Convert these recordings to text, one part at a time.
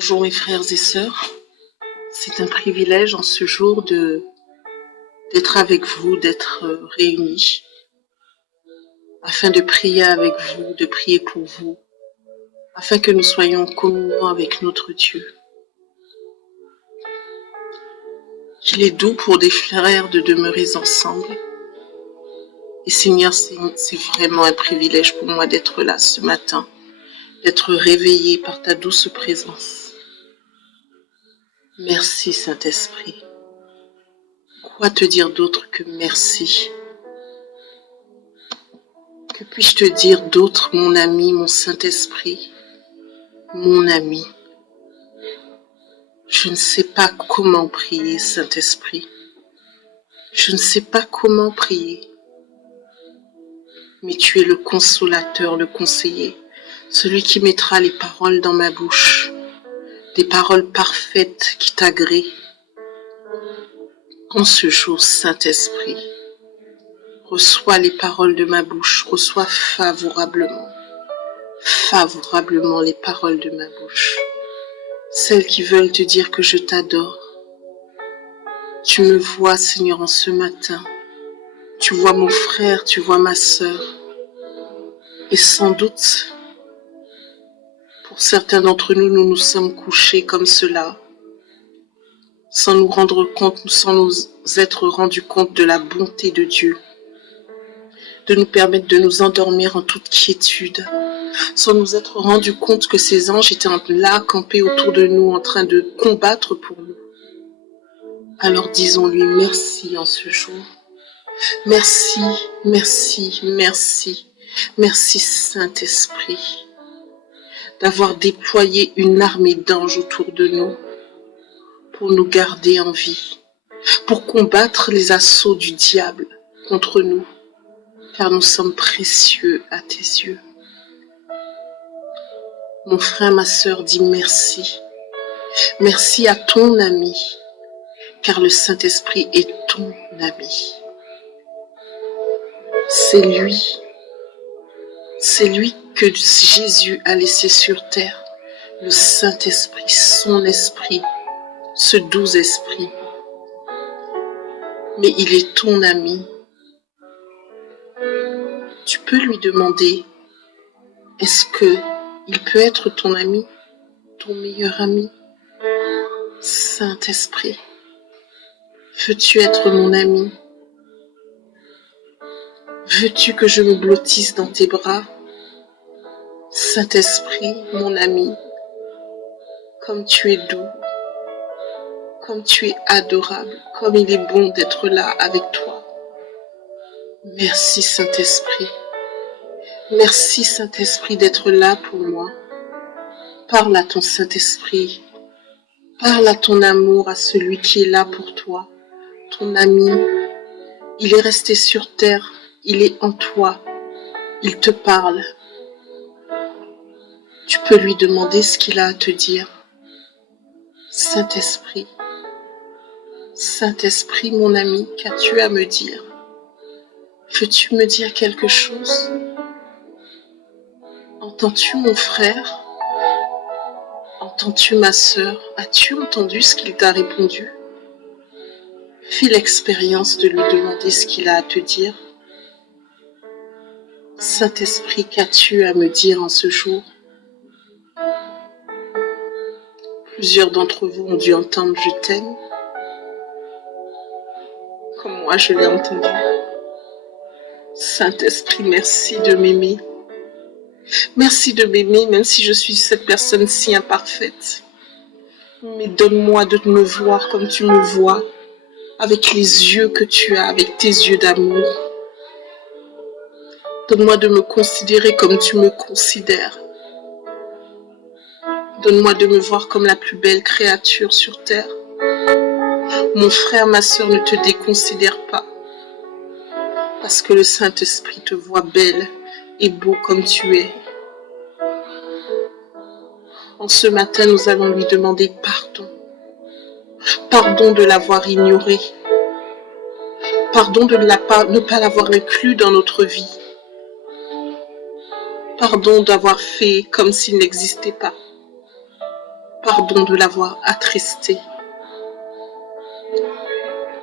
Bonjour mes frères et sœurs, c'est un privilège en ce jour d'être avec vous, d'être réunis, afin de prier avec vous, de prier pour vous, afin que nous soyons en communion avec notre Dieu. Qu'il est doux pour des frères de demeurer ensemble. Et Seigneur, c'est vraiment un privilège pour moi d'être là ce matin, d'être réveillé par ta douce présence. Merci Saint-Esprit. Quoi te dire d'autre que merci? Que puis-je te dire d'autre, mon ami, mon Saint-Esprit, mon ami? Je ne sais pas comment prier, Saint-Esprit. Je ne sais pas comment prier. Mais tu es le consolateur, le conseiller, celui qui mettra les paroles dans ma bouche, des paroles parfaites qui t'agréent. En ce jour, Saint-Esprit, reçois les paroles de ma bouche, reçois favorablement les paroles de ma bouche. Celles qui veulent te dire que je t'adore. Tu me vois, Seigneur, en ce matin. Tu vois mon frère, tu vois ma sœur. Et sans doute, pour certains d'entre nous, nous nous sommes couchés comme cela, sans nous rendre compte, sans nous être rendus compte de la bonté de Dieu, de nous permettre de nous endormir en toute quiétude, sans nous être rendus compte que ces anges étaient là, campés autour de nous, en train de combattre pour nous. Alors disons-lui merci en ce jour. Merci, merci, merci, merci Saint-Esprit, d'avoir déployé une armée d'anges autour de nous pour nous garder en vie, pour combattre les assauts du diable contre nous, car nous sommes précieux à tes yeux. Mon frère, ma sœur, dis merci. Merci à ton ami, car le Saint-Esprit est ton ami. C'est lui que Jésus a laissé sur terre, le Saint-Esprit, son esprit, ce doux esprit. Mais il est ton ami. Tu peux lui demander, est-ce qu'il peut être ton ami, ton meilleur ami? Saint-Esprit, veux-tu être mon ami? Veux-tu que je me blottisse dans tes bras? Saint-Esprit, mon ami, comme tu es doux, comme tu es adorable, comme il est bon d'être là avec toi. Merci Saint-Esprit. Merci Saint-Esprit d'être là pour moi. Parle à ton Saint-Esprit. Parle à ton amour, à celui qui est là pour toi. Ton ami, il est resté sur terre, il est en toi. Il te parle. Tu peux lui demander ce qu'il a à te dire. Saint-Esprit, Saint-Esprit, mon ami, qu'as-tu à me dire? Veux-tu me dire quelque chose? Entends-tu mon frère? Entends-tu ma sœur? As-tu entendu ce qu'il t'a répondu? Fais l'expérience de lui demander ce qu'il a à te dire. Saint-Esprit, qu'as-tu à me dire en ce jour? Plusieurs d'entre vous ont dû entendre « Je t'aime » comme moi je l'ai entendu. Saint-Esprit, merci de m'aimer. Merci de m'aimer même si je suis cette personne si imparfaite. Mais donne-moi de me voir comme tu me vois, avec les yeux que tu as, avec tes yeux d'amour. Donne-moi de me considérer comme tu me considères. Donne-moi de me voir comme la plus belle créature sur terre. Mon frère, ma sœur, ne te déconsidère pas, parce que le Saint-Esprit te voit belle et beau comme tu es. En ce matin, nous allons lui demander pardon. Pardon de l'avoir ignoré. Pardon de ne pas l'avoir inclus dans notre vie. Pardon d'avoir fait comme s'il n'existait pas. pardon de l'avoir attristé.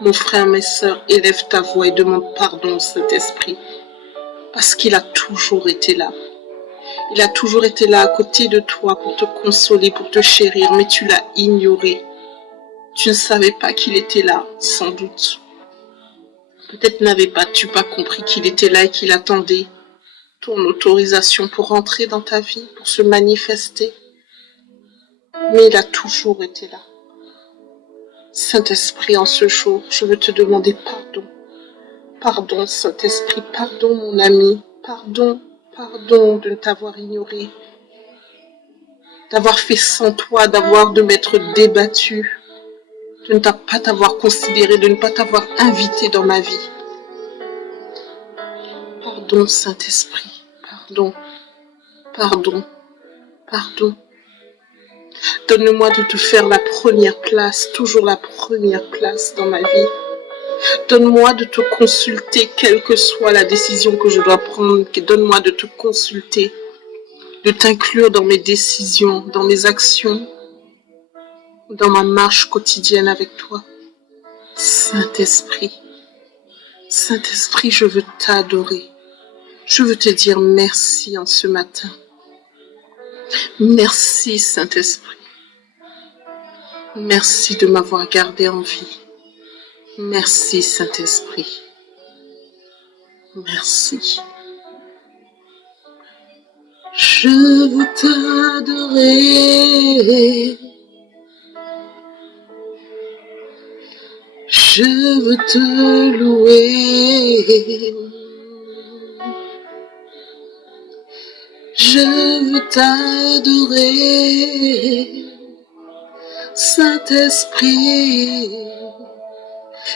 Mon frère, mes sœurs, élève ta voix et demande pardon au Saint-Esprit, parce qu'il a toujours été là. Il a toujours été là à côté de toi pour te consoler, pour te chérir, mais tu l'as ignoré. Tu ne savais pas qu'il était là, sans doute. Peut-être n'avais-tu pas compris qu'il était là et qu'il attendait ton autorisation pour rentrer dans ta vie, pour se manifester. Mais il a toujours été là. Saint-Esprit, en ce jour, je veux te demander pardon. Pardon, Saint-Esprit, pardon, mon ami. Pardon de ne t'avoir ignoré, d'avoir fait sans toi, de m'être débattu, de ne pas t'avoir considéré, de ne pas t'avoir invité dans ma vie. Pardon, Saint-Esprit, pardon. Donne-moi de te faire la première place, toujours la première place dans ma vie. Donne-moi de te consulter, quelle que soit la décision que je dois prendre. Donne-moi de te consulter, de t'inclure dans mes décisions, dans mes actions, dans ma marche quotidienne avec toi. Saint-Esprit, je veux t'adorer. Je veux te dire merci en ce matin. Merci, Saint-Esprit. Merci de m'avoir gardé en vie. Merci, Saint-Esprit. Merci. Je veux t'adorer. Je veux te louer. Je veux t'adorer. Saint-Esprit,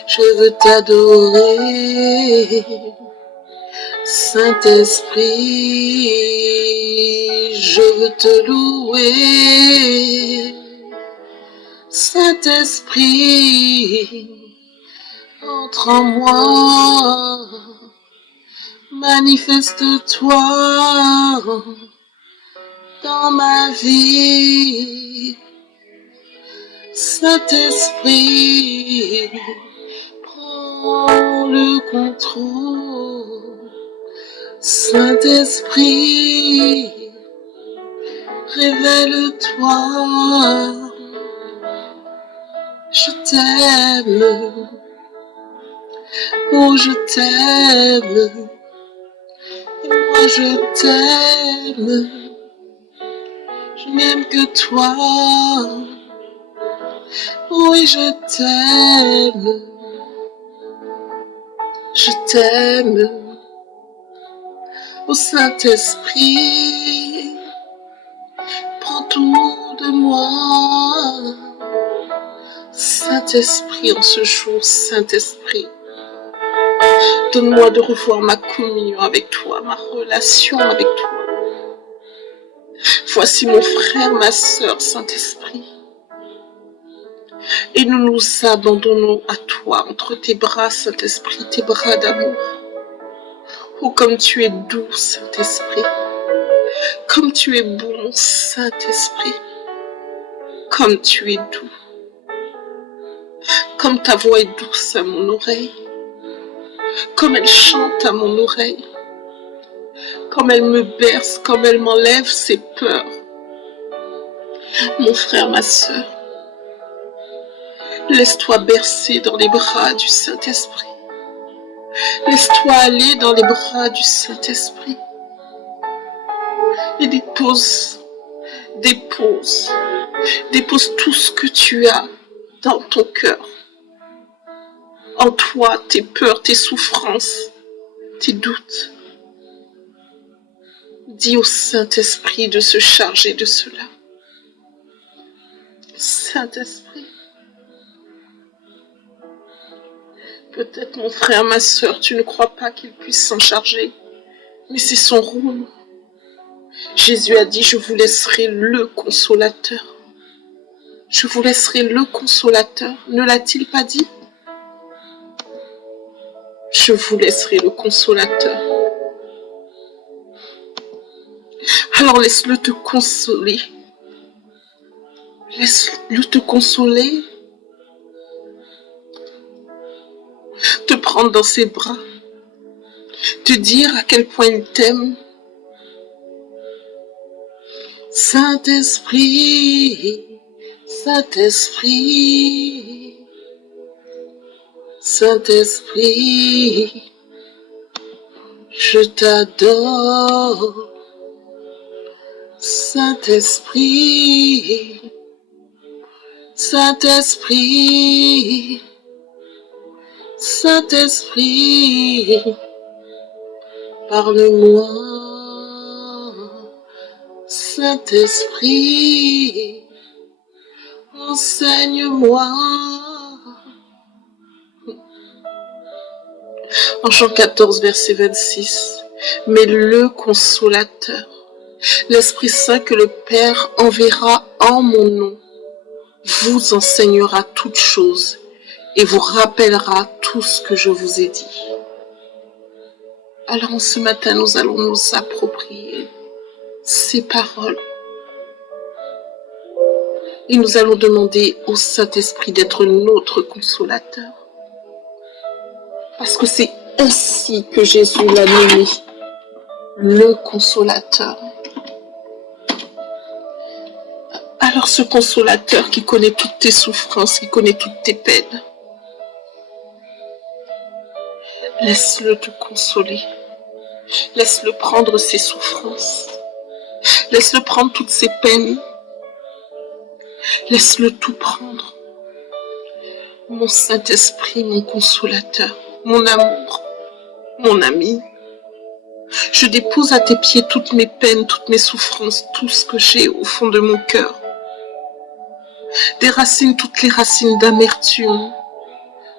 je veux t'adorer. Saint-Esprit, je veux te louer. Saint-Esprit, entre en moi, manifeste-toi dans ma vie. Saint-Esprit, prends le contrôle. Saint-Esprit, révèle-toi. Je t'aime, oh je t'aime, et moi je t'aime, je n'aime que toi, oui je t'aime, oh Saint-Esprit, prends tout de moi. Saint-Esprit, en ce jour, Saint-Esprit, donne-moi de revoir ma communion avec toi, ma relation avec toi. Voici mon frère, ma sœur, Saint-Esprit, et nous nous abandonnons à toi, entre tes bras, Saint-Esprit, tes bras d'amour. Oh, comme tu es doux, Saint-Esprit, comme tu es bon, Saint-Esprit, comme tu es doux, comme ta voix est douce à mon oreille, comme elle chante à mon oreille, comme elle me berce, comme elle m'enlève ses peurs. Mon frère, ma sœur, laisse-toi bercer dans les bras du Saint-Esprit. Laisse-toi aller dans les bras du Saint-Esprit. Et dépose tout ce que tu as dans ton cœur. En toi, tes peurs, tes souffrances, tes doutes. Dis au Saint-Esprit de se charger de cela. Saint-Esprit, peut-être mon frère, ma sœur, tu ne crois pas qu'il puisse s'en charger, mais c'est son rôle. Jésus a dit, je vous laisserai le consolateur. Je vous laisserai le consolateur. Ne l'a-t-il pas dit? Je vous laisserai le consolateur. Alors laisse-le te consoler. Laisse-le te consoler, te prendre dans ses bras, te dire à quel point il t'aime. Saint-Esprit, Saint-Esprit, Saint-Esprit, je t'adore. Saint-Esprit, Saint-Esprit, Saint-Esprit, parle-moi. Saint-Esprit, enseigne-moi. En Jean 14, verset 26, mais le consolateur, l'Esprit Saint que le Père enverra en mon nom, vous enseignera toutes choses et vous rappellera tout ce que je vous ai dit. Alors ce matin, nous allons nous approprier ces paroles et nous allons demander au Saint-Esprit d'être notre consolateur. Parce que c'est ainsi que Jésus l'a nommé, le consolateur. Alors ce consolateur qui connaît toutes tes souffrances, qui connaît toutes tes peines, laisse-le te consoler. Laisse-le prendre ses souffrances. Laisse-le prendre toutes ses peines. Laisse-le tout prendre. Mon Saint-Esprit, mon consolateur, mon amour, mon ami, je dépose à tes pieds toutes mes peines, toutes mes souffrances, tout ce que j'ai au fond de mon cœur. Des racines, toutes les racines d'amertume,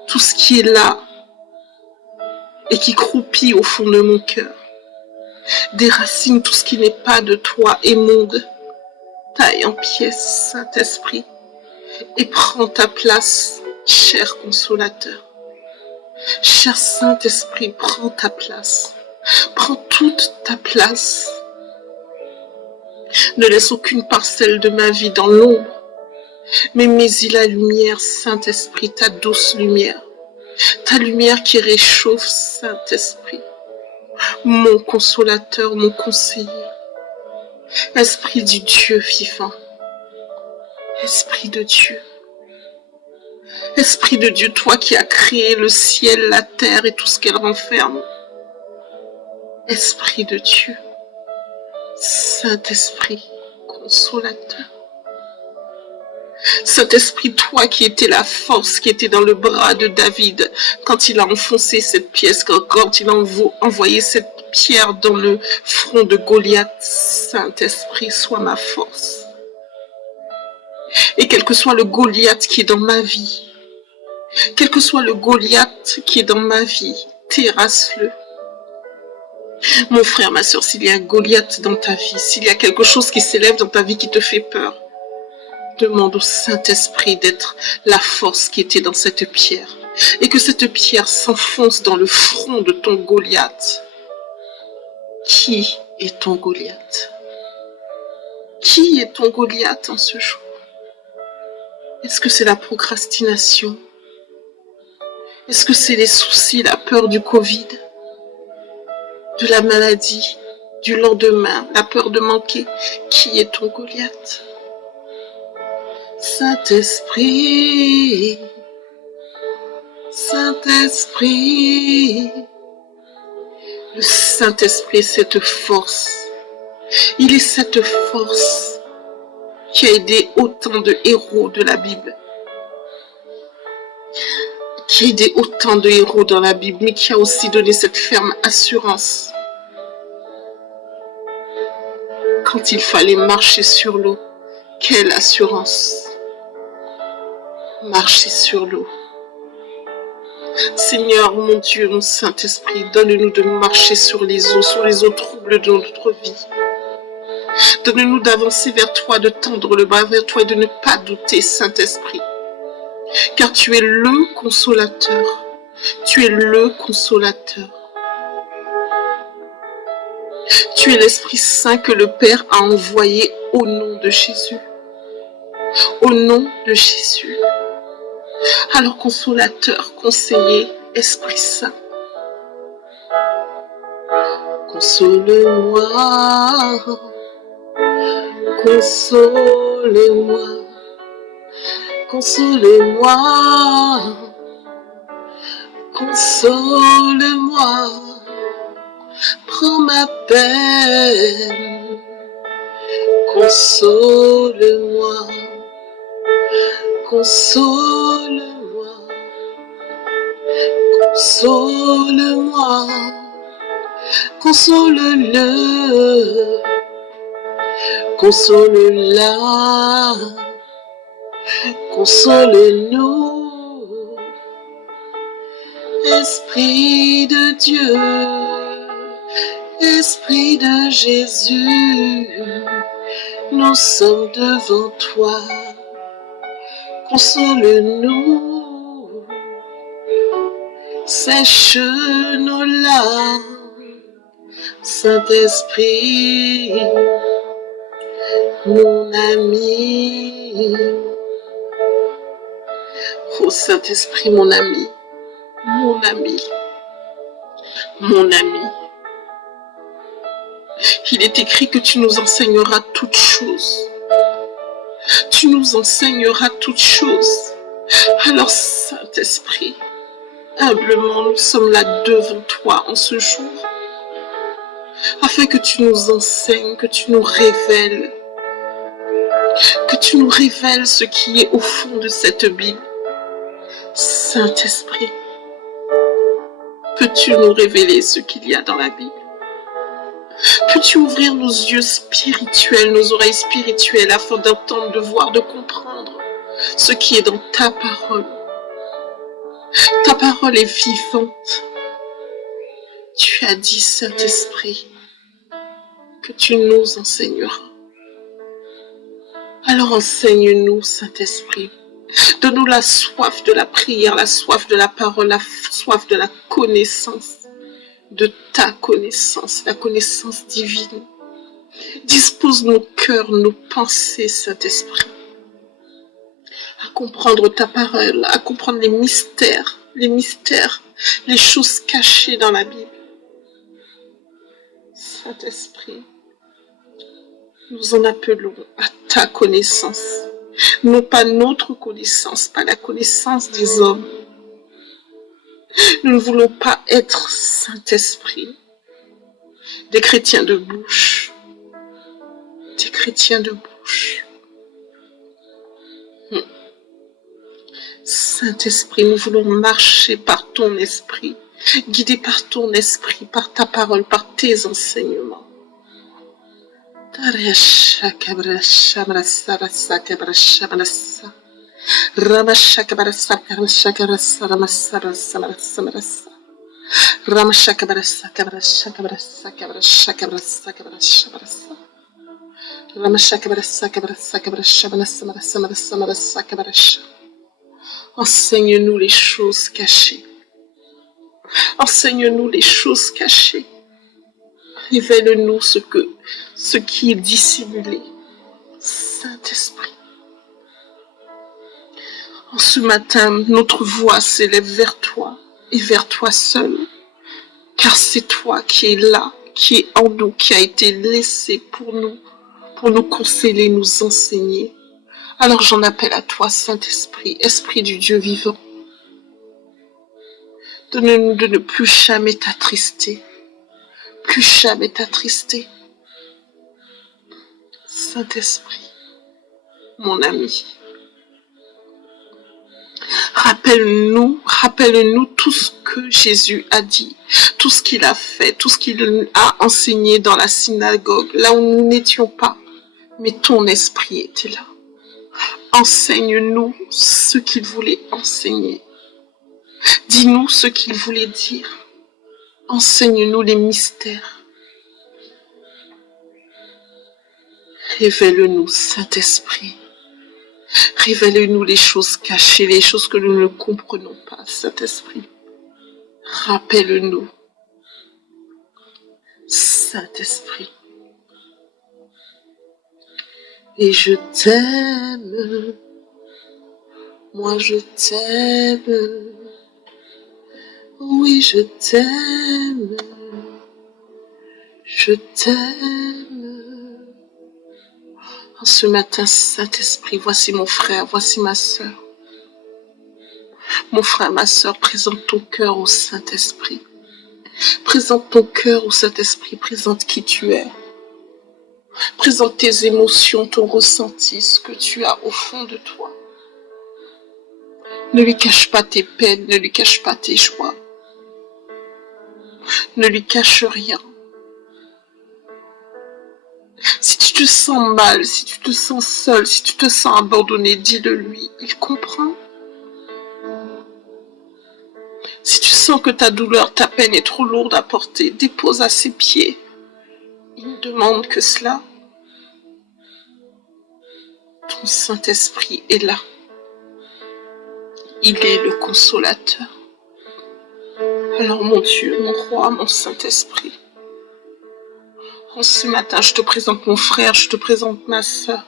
tout ce qui est là et qui croupit au fond de mon cœur. Des racines, tout ce qui n'est pas de toi, immonde, taille en pièces, Saint-Esprit, et prends ta place, cher consolateur. Cher Saint-Esprit, prends ta place. Prends toute ta place. Ne laisse aucune parcelle de ma vie dans l'ombre, mais mets-y la lumière, Saint-Esprit, ta douce lumière. Ta lumière qui réchauffe, Saint-Esprit. Mon consolateur, mon conseiller. Esprit du Dieu vivant. Esprit de Dieu. Esprit de Dieu, toi qui as créé le ciel, la terre et tout ce qu'elle renferme. Esprit de Dieu. Saint-Esprit, consolateur. Saint-Esprit, toi qui étais la force, qui était dans le bras de David, quand il a enfoncé cette pièce, quand il a envoyé cette pierre dans le front de Goliath, Saint-Esprit, sois ma force. Et quel que soit le Goliath qui est dans ma vie, quel que soit le Goliath qui est dans ma vie, terrasse-le. Mon frère, ma soeur, s'il y a un Goliath dans ta vie, s'il y a quelque chose qui s'élève dans ta vie qui te fait peur, demande au Saint-Esprit d'être la force qui était dans cette pierre. Et que cette pierre s'enfonce dans le front de ton Goliath. Qui est ton Goliath? Qui est ton Goliath en ce jour? Est-ce que c'est la procrastination? Est-ce que c'est les soucis, la peur du Covid? De la maladie, du lendemain, la peur de manquer? Qui est ton Goliath? Saint-Esprit, Saint-Esprit, le Saint-Esprit, cette force, il est cette force qui a aidé autant de héros de la Bible, qui a aidé autant de héros dans la Bible, mais qui a aussi donné cette ferme assurance quand il fallait marcher sur l'eau. Quelle assurance! Marcher sur l'eau. Seigneur, mon Dieu, mon Saint-Esprit, donne-nous de marcher sur les eaux troubles de notre vie. Donne-nous d'avancer vers toi, de tendre le bras vers toi et de ne pas douter, Saint-Esprit. Car tu es le consolateur. Tu es le consolateur. Tu es l'Esprit Saint que le Père a envoyé au nom de Jésus. Au nom de Jésus. Alors consolateur, conseiller, Esprit Saint, console-moi, console-moi, console-moi, console-moi, prends ma peine, console-moi, console-moi, console-moi, console-le, console-la, console-nous, Esprit de Dieu, Esprit de Jésus, nous sommes devant toi, console-nous, sèche nos larmes, Saint-Esprit, mon ami. Oh Saint-Esprit, mon ami, mon ami, mon ami. Il est écrit que tu nous enseigneras toutes choses. Tu nous enseigneras toutes choses. Alors Saint-Esprit, humblement nous sommes là devant toi en ce jour, afin que tu nous enseignes, que tu nous révèles ce qui est au fond de cette Bible. Saint-Esprit, peux-tu nous révéler ce qu'il y a dans la Bible? Peux-tu ouvrir nos yeux spirituels, nos oreilles spirituelles, afin d'entendre, de voir, de comprendre ce qui est dans ta parole? Ta parole est vivante. Tu as dit, Saint-Esprit, que tu nous enseigneras. Alors enseigne-nous, Saint-Esprit. Donne-nous la soif de la prière, la soif de la parole, la soif de la connaissance, de ta connaissance, la connaissance divine. Dispose nos cœurs, nos pensées, Saint-Esprit, à comprendre ta parole, à comprendre les mystères, les choses cachées dans la Bible. Saint-Esprit, nous en appelons à ta connaissance, non pas notre connaissance, pas la connaissance des hommes. Nous ne voulons pas être, Saint-Esprit, des chrétiens de bouche, des chrétiens de bouche. Saint-Esprit, nous voulons marcher par ton esprit, guidés par ton esprit, par ta parole, par tes enseignements. Enseigne-nous les choses cachées. Enseigne-nous les choses cachées. Révèle-nous ce qui est dissimulé. Saint-Esprit. En ce matin, notre voix s'élève vers toi et vers toi seul. Car c'est toi qui es là, qui est en nous, qui a été laissé pour nous consoler, nous enseigner. Alors j'en appelle à toi, Saint-Esprit, Esprit du Dieu vivant. Donne-nous de ne plus jamais t'attrister. Plus jamais t'attrister. Saint-Esprit, mon ami. Rappelle-nous tout ce que Jésus a dit, tout ce qu'il a fait, tout ce qu'il a enseigné dans la synagogue, là où nous n'étions pas, mais ton esprit était là. Enseigne-nous ce qu'il voulait enseigner. Dis-nous ce qu'il voulait dire. Enseigne-nous les mystères. Révèle-nous, Saint-Esprit. Révèle-nous les choses cachées, les choses que nous ne comprenons pas, Saint-Esprit. Rappelle-nous, Saint-Esprit. Et je t'aime, moi je t'aime, oui je t'aime, je t'aime. En ce matin, Saint-Esprit, voici mon frère, voici ma sœur. Mon frère, ma sœur, présente ton cœur au Saint-Esprit. Présente ton cœur au Saint-Esprit, présente qui tu es. Présente tes émotions, ton ressenti, ce que tu as au fond de toi. Ne lui cache pas tes peines, ne lui cache pas tes joies. Ne lui cache rien. Si tu te sens mal, si tu te sens seul, si tu te sens abandonné, dis-le lui, il comprend. Si tu sens que ta douleur, ta peine est trop lourde à porter, dépose à ses pieds. Il ne demande que cela. Ton Saint-Esprit est là. Il est le consolateur. Alors mon Dieu, mon roi, mon Saint-Esprit, en ce matin, je te présente mon frère, je te présente ma sœur.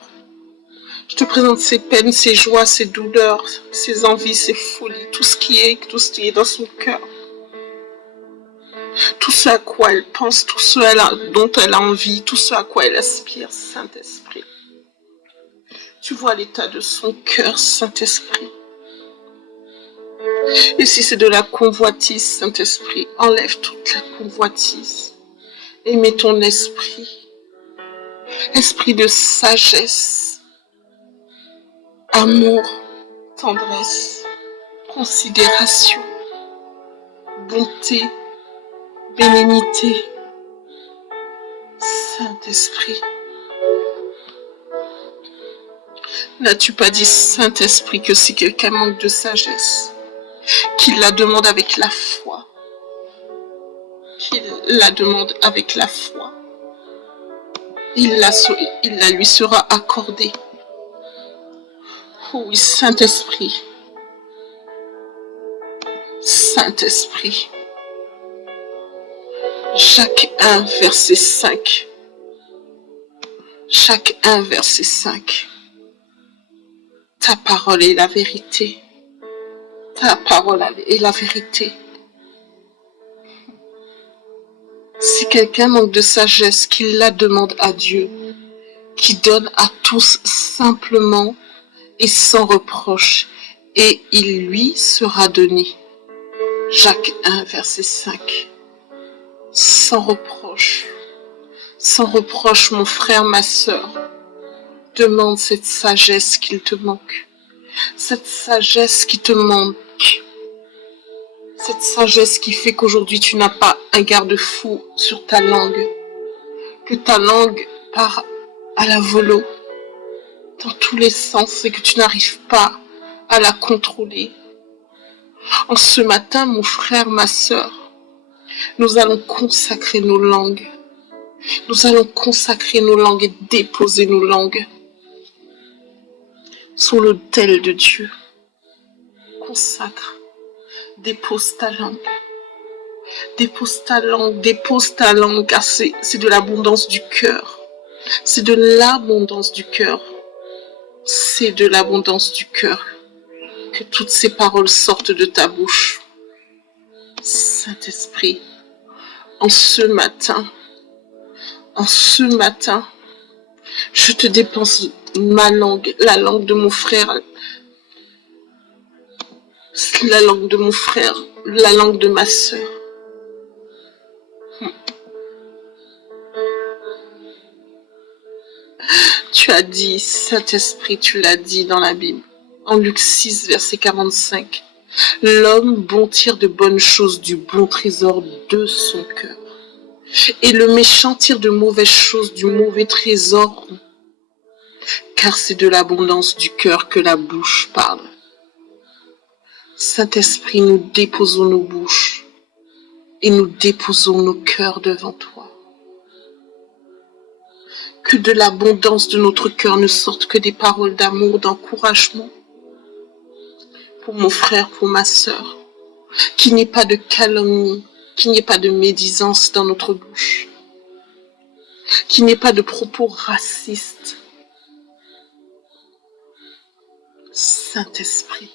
Je te présente ses peines, ses joies, ses douleurs, ses envies, ses folies, tout ce qui est dans son cœur. Tout ce à quoi elle pense, tout ce dont elle a envie, tout ce à quoi elle aspire, Saint-Esprit. Tu vois l'état de son cœur, Saint-Esprit. Et si c'est de la convoitise, Saint-Esprit, enlève toute la convoitise et mets ton esprit, esprit de sagesse, amour, tendresse, considération, bonté, bénignité. Saint-Esprit, n'as-tu pas dit, Saint-Esprit, que si quelqu'un manque de sagesse, qu'il la demande avec la foi, qu'il la demande avec la foi, il la lui sera accordée. Oh oui, Saint-Esprit, Saint-Esprit. Jacques 1, verset 5. Jacques 1, verset 5. Ta parole est la vérité. Ta parole est la vérité. Si quelqu'un manque de sagesse, qu'il la demande à Dieu, qui donne à tous simplement et sans reproche, et il lui sera donné. Jacques 1, verset 5. Sans reproche. Sans reproche, mon frère, ma sœur. Demande cette sagesse qu'il te manque. Cette sagesse qui te manque. Cette sagesse qui fait qu'aujourd'hui tu n'as pas un garde-fou sur ta langue. Que ta langue part à la volo dans tous les sens et que tu n'arrives pas à la contrôler. En ce matin, mon frère, ma sœur, nous allons consacrer nos langues. Nous allons consacrer nos langues et déposer nos langues sur l'autel de Dieu. Consacre, dépose ta langue. Dépose ta langue, car c'est de l'abondance du cœur. C'est de l'abondance du cœur. C'est de l'abondance du cœur que toutes ces paroles sortent de ta bouche. Saint-Esprit, en ce matin, je te dépense ma langue, la langue de mon frère, la langue de mon frère, la langue de ma sœur. Tu as dit, Saint-Esprit, tu l'as dit dans la Bible, en Luc 6, verset 45. L'homme bon tire de bonnes choses du bon trésor de son cœur. Et le méchant tire de mauvaises choses du mauvais trésor, car c'est de l'abondance du cœur que la bouche parle. Saint-Esprit, nous déposons nos bouches et nous déposons nos cœurs devant toi. Que de l'abondance de notre cœur ne sortent que des paroles d'amour, d'encouragement pour mon frère, pour ma sœur. Qu'il n'y ait pas de calomnie, qu'il n'y ait pas de médisance dans notre bouche. Qu'il n'y ait pas de propos racistes. Saint-Esprit.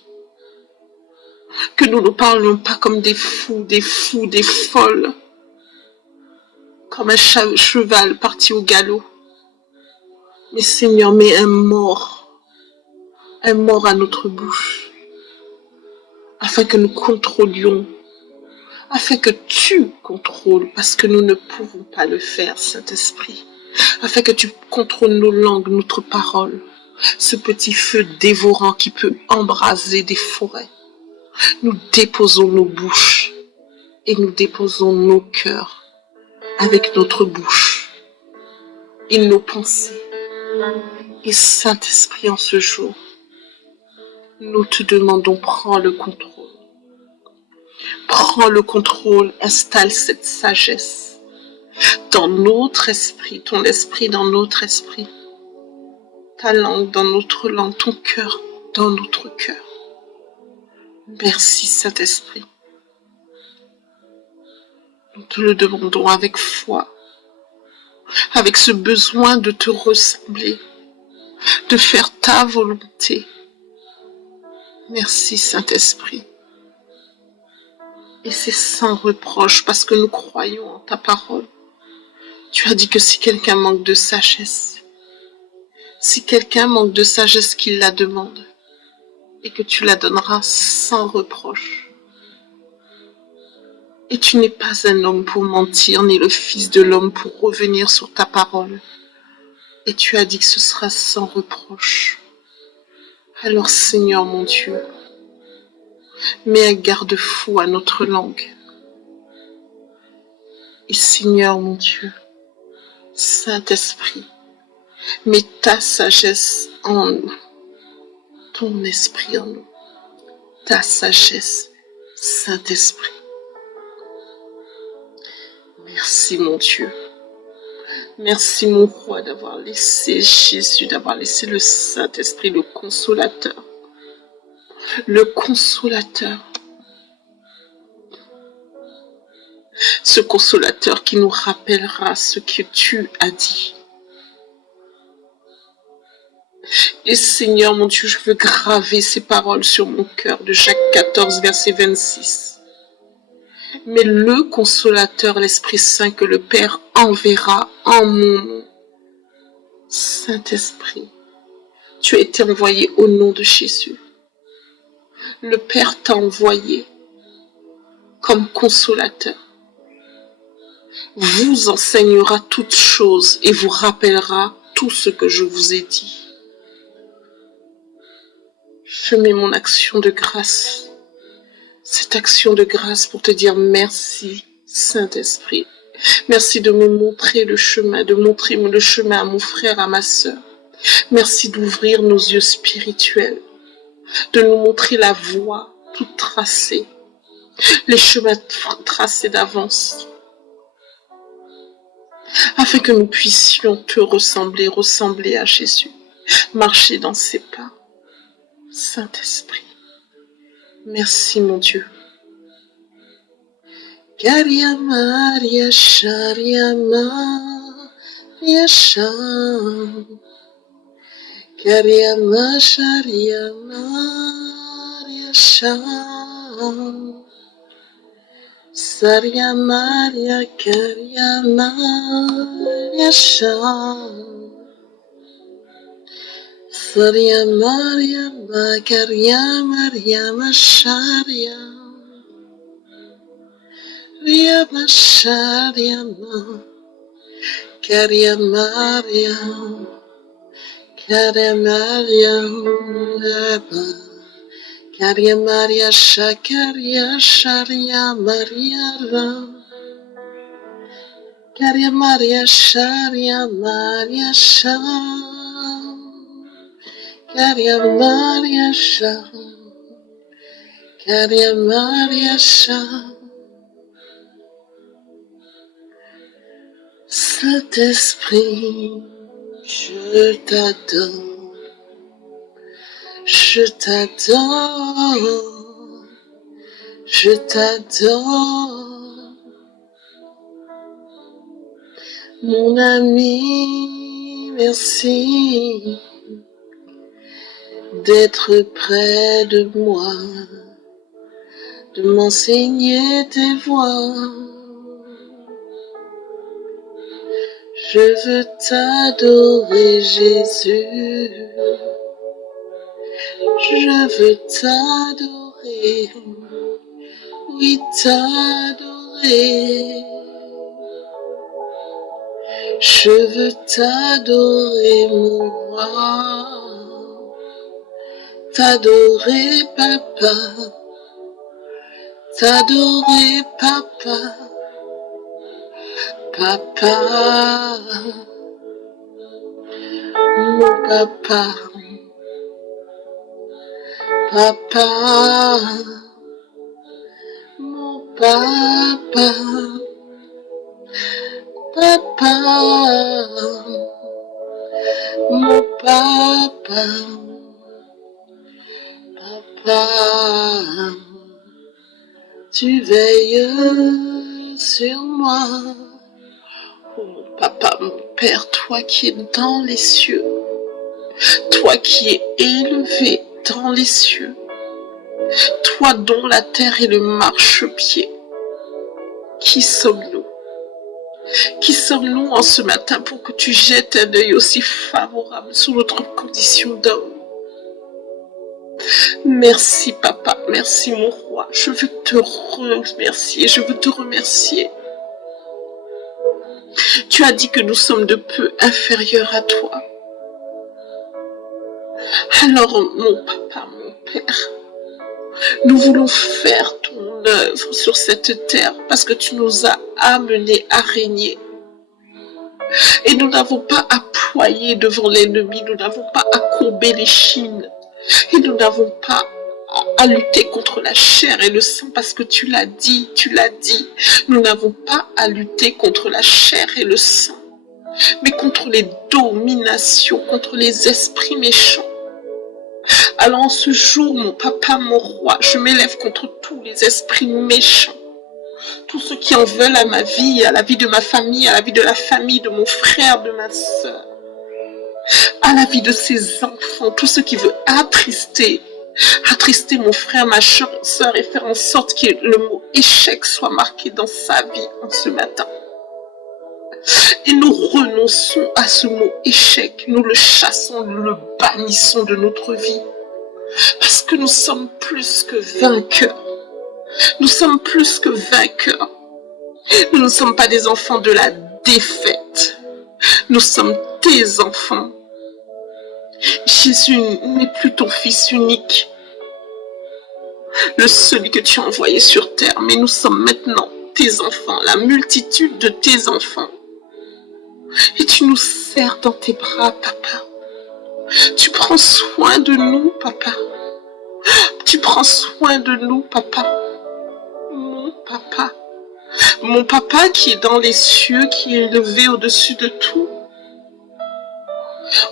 Que nous ne parlions pas comme des fous, des folles, comme un cheval parti au galop. Mais Seigneur, mets un mort à notre bouche, afin que nous contrôlions, afin que tu contrôles, parce que nous ne pouvons pas le faire, Saint-Esprit, afin que tu contrôles nos langues, notre parole, ce petit feu dévorant qui peut embraser des forêts. Nous déposons nos bouches et nous déposons nos cœurs avec notre bouche et nos pensées. Et Saint-Esprit, en ce jour, nous te demandons, prends le contrôle. Prends le contrôle, installe cette sagesse dans notre esprit, ton esprit dans notre esprit, ta langue dans notre langue, ton cœur dans notre cœur. Merci Saint-Esprit. Nous te le demandons avec foi, avec ce besoin de te ressembler, de faire ta volonté. Merci Saint-Esprit. Et c'est sans reproche parce que nous croyons en ta parole. Tu as dit que si quelqu'un manque de sagesse, qu'il la demande et que tu la donneras sans reproche. Et tu n'es pas un homme pour mentir, ni le fils de l'homme pour revenir sur ta parole. Et tu as dit que ce sera sans reproche. Alors Seigneur mon Dieu, mets un garde-fou à notre langue. Et Seigneur mon Dieu, Saint-Esprit, mets ta sagesse en nous, ton esprit en nous, ta sagesse, Saint-Esprit. Merci mon Dieu. Merci mon roi d'avoir laissé Jésus, d'avoir laissé le Saint-Esprit, le consolateur. Le consolateur. Ce consolateur qui nous rappellera ce que tu as dit. Et Seigneur mon Dieu, je veux graver ces paroles sur mon cœur de Jacques 14, verset 26. Mais le consolateur, l'Esprit Saint que le Père enverra en mon nom. Saint-Esprit, tu as été envoyé au nom de Jésus. Le Père t'a envoyé comme consolateur. Vous enseignera toutes choses et vous rappellera tout ce que je vous ai dit. Je mets mon action de grâce, cette action de grâce pour te dire merci, Saint-Esprit. Merci de me montrer le chemin, de montrer le chemin à mon frère, à ma sœur. Merci d'ouvrir nos yeux spirituels, de nous montrer la voie toute tracée, les chemins tracés d'avance, afin que nous puissions te ressembler à Jésus, marcher dans ses pas. Saint-Esprit, merci mon Dieu. Karia Maria Sharia Maria Sham, Karia Sharia Maria Sham, Saria Maria Karia Maria Sham, Saria Maria Bakaria Maria Masharia, Ria Masharia Ma, Karia Maria, Karia Maria Laba, Karia Maria Shakaria Sharia Maria Ra, Karia Maria Sharia Maria Sham, Karia Maria Sham, Karia Maria Sham. Saint-Esprit, je t'adore, je t'adore, je t'adore, mon ami, merci, d'être près de moi, de m'enseigner tes voies. Je veux t'adorer, Jésus. Je veux t'adorer, oui t'adorer. Je veux t'adorer, mon roi, t'adorer, papa, t'adorer, papa, papa, mon papa, papa, mon papa, papa, mon papa, papa, tu veilles sur moi. Oh mon papa, mon père, toi qui es dans les cieux, toi qui es élevé dans les cieux, toi dont la terre est le marchepied, qui sommes-nous? Qui sommes-nous en ce matin pour que tu jettes un œil aussi favorable sur notre condition d'homme? Merci papa, merci mon roi, je veux te remercier, je veux te remercier. Tu as dit que nous sommes de peu inférieurs à toi. Alors mon papa, mon père, nous voulons faire ton œuvre sur cette terre parce que tu nous as amenés à régner. Et nous n'avons pas à ployer devant l'ennemi, nous n'avons pas à courber les chines. Et nous n'avons pas à lutter contre la chair et le sang parce que tu l'as dit, tu l'as dit. Nous n'avons pas à lutter contre la chair et le sang, mais contre les dominations, contre les esprits méchants. Alors en ce jour, mon papa, mon roi, je m'élève contre tous les esprits méchants. Tous ceux qui en veulent à ma vie, à la vie de ma famille, à la vie de la famille de mon frère, de ma soeur, à la vie de ses enfants, tous ceux qui veulent attrister mon frère, ma soeur et faire en sorte que le mot échec soit marqué dans sa vie en ce matin. Et nous renonçons à ce mot échec, nous le chassons, nous le bannissons de notre vie. Parce que nous sommes plus que vainqueurs. Nous sommes plus que vainqueurs. Nous ne sommes pas des enfants de la défaite. Nous sommes tes enfants. Jésus n'est plus ton fils unique, le seul que tu as envoyé sur terre, mais nous sommes maintenant tes enfants, la multitude de tes enfants. Et tu nous serres dans tes bras, papa. Tu prends soin de nous, papa. Tu prends soin de nous, papa. Mon papa. Mon papa qui est dans les cieux, qui est élevé au-dessus de tout.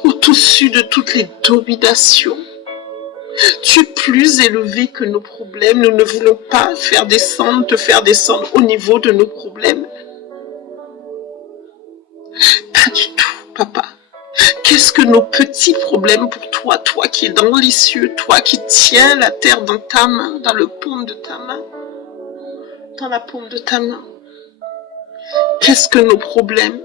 Au-dessus de toutes les dominations. Tu es plus élevé que nos problèmes. Nous ne voulons pas te faire descendre au niveau de nos problèmes. Pas du tout, papa. Qu'est-ce que nos petits problèmes pour toi, toi qui es dans les cieux, toi qui tiens la terre dans ta main, dans le paume de ta main, dans la paume de ta main. Qu'est-ce que nos problèmes?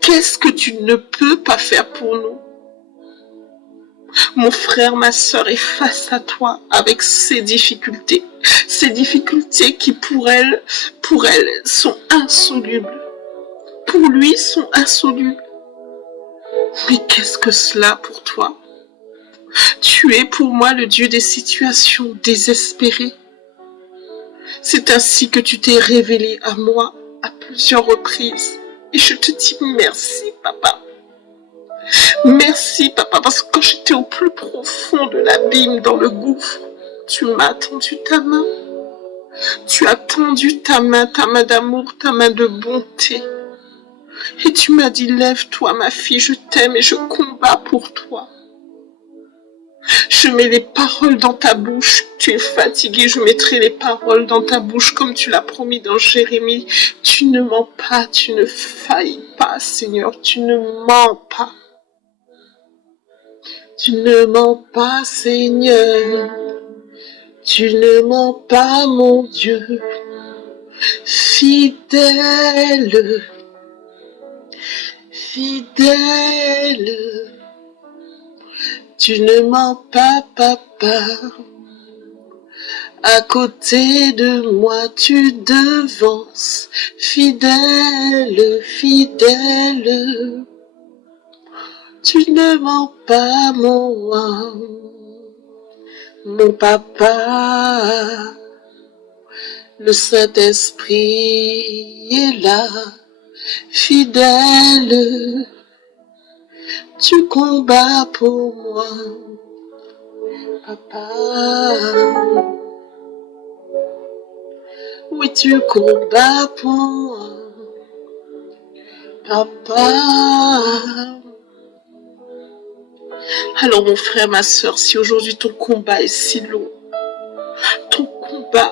Qu'est-ce que tu ne peux pas faire pour nous? Mon frère, ma soeur est face à toi avec ses difficultés qui pour elle sont insolubles. Pour lui sont insolubles. Mais qu'est-ce que cela pour toi? Tu es pour moi le Dieu des situations désespérées. C'est ainsi que tu t'es révélé à moi à plusieurs reprises. Et je te dis merci, papa. Merci, papa, parce que quand j'étais au plus profond de l'abîme, dans le gouffre, tu m'as tendu ta main. Tu as tendu ta main d'amour, ta main de bonté. Et tu m'as dit, lève-toi, ma fille, je t'aime et je combats pour toi. Je mets les paroles dans ta bouche. Tu es fatigué, je mettrai les paroles dans ta bouche comme tu l'as promis dans Jérémie. Tu ne mens pas, tu ne faillis pas, Seigneur, tu ne mens pas. Tu ne mens pas, Seigneur. Tu ne mens pas, mon Dieu. Fidèle, fidèle. Tu ne mens pas, papa. À côté de moi, tu devances. Fidèle, fidèle. Tu ne mens pas, mon papa. Le Saint-Esprit est là, fidèle. Tu combats pour moi, papa. Oui, tu combats pour moi, papa. Alors mon frère, ma soeur, si aujourd'hui ton combat est si long,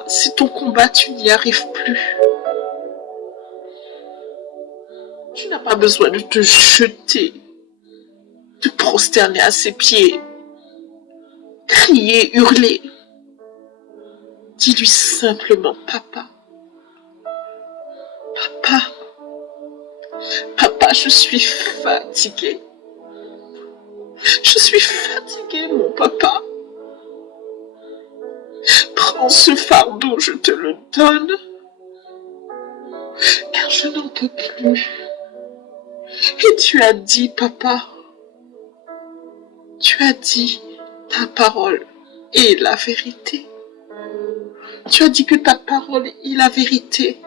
si ton combat tu n'y arrives plus, tu n'as pas besoin de te jeter, de prosterner à ses pieds, crier, hurler. Dis-lui simplement, papa, papa, papa, je suis fatiguée. Je suis fatiguée, mon papa. Prends ce fardeau, je te le donne, car je n'en peux plus. Et tu as dit, papa, tu as dit, ta parole est la vérité. Tu as dit que ta parole est la vérité.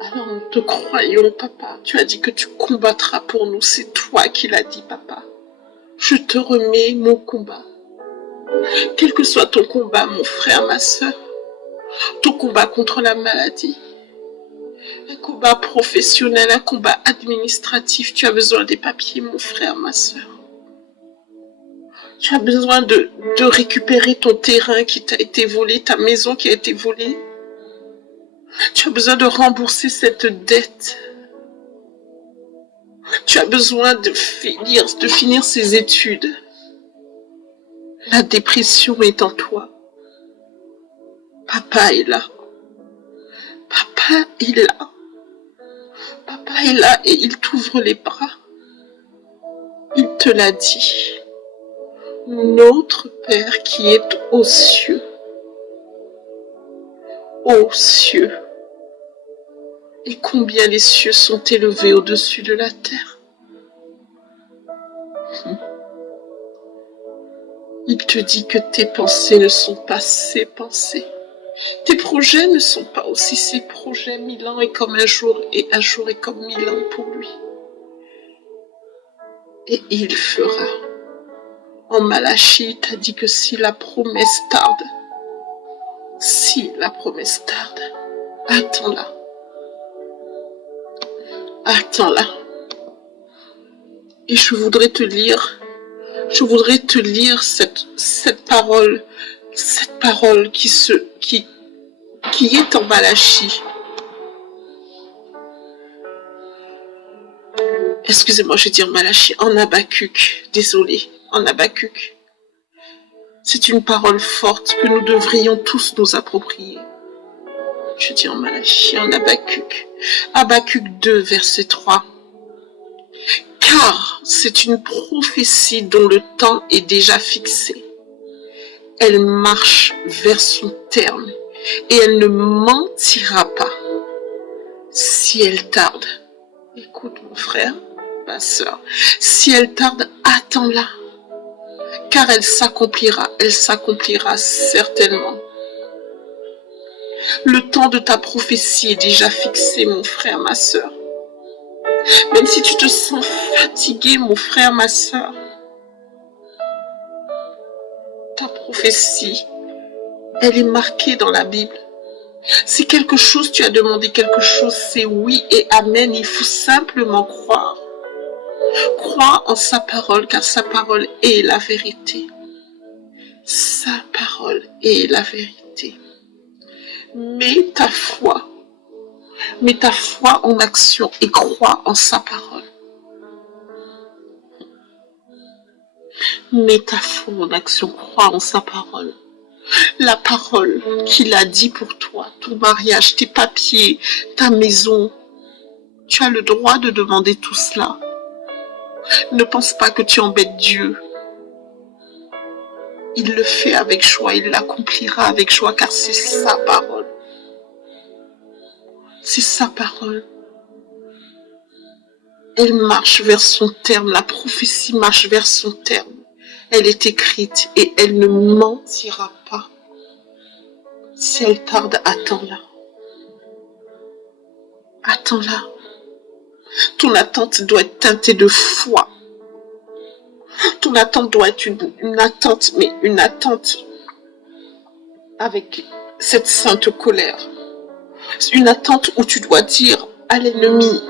Alors nous te croyons, papa. Tu as dit que tu combattras pour nous. C'est toi qui l'as dit, papa. Je te remets mon combat. Quel que soit ton combat, mon frère, ma soeur, ton combat contre la maladie, un combat professionnel, un combat administratif, tu as besoin des papiers, mon frère, ma soeur. Tu as besoin de récupérer ton terrain qui t'a été volé, ta maison qui a été volée. Tu as besoin de rembourser cette dette. Tu as besoin de finir ses études. La dépression est en toi. Papa est là. Papa est là. Papa est là et il t'ouvre les bras. Il te l'a dit. Notre Père qui est aux cieux. Aux cieux. Et combien les cieux sont élevés au-dessus de la terre. Il te dit que tes pensées ne sont pas ses pensées. Tes projets ne sont pas aussi ses projets. 1000 ans est comme un jour et un jour est comme 1000 ans pour lui. Et il fera. En Malachie, il t'a dit que si la promesse tarde, attends-la. Attends-la. Et je voudrais te lire cette parole qui est en Malachie. Excusez-moi, je vais dire Malachie, en Habakkuk. Désolé, en Habakkuk. C'est une parole forte que nous devrions tous nous approprier. Je dis en Malachie, en Habakkuk. Habakkuk 2, verset 3. Car c'est une prophétie dont le temps est déjà fixé. Elle marche vers son terme et elle ne mentira pas si elle tarde. Écoute mon frère, ma soeur, si elle tarde, attends-la, car elle s'accomplira certainement. Le temps de ta prophétie est déjà fixé, mon frère, ma soeur. Même si tu te sens fatigué, mon frère, ma soeur, ta prophétie, elle est marquée dans la Bible. Si quelque chose, tu as demandé quelque chose, c'est oui et amen. Il faut simplement croire. Crois en sa parole, car sa parole est la vérité. Sa parole est la vérité. Mets ta foi en action et crois en sa parole. Mets ta foi en action, crois en sa parole. La parole qu'il a dit pour toi, ton mariage, tes papiers, ta maison. Tu as le droit de demander tout cela. Ne pense pas que tu embêtes Dieu. Il le fait avec joie, il l'accomplira avec joie, car c'est sa parole. C'est sa parole. Elle marche vers son terme, la prophétie marche vers son terme. Elle est écrite et elle ne mentira pas. Si elle tarde, attends-la. Attends-la. Ton attente doit être teintée de foi. Ton attente doit être une attente, mais une attente avec cette sainte colère. Une attente où tu dois dire à l'ennemi,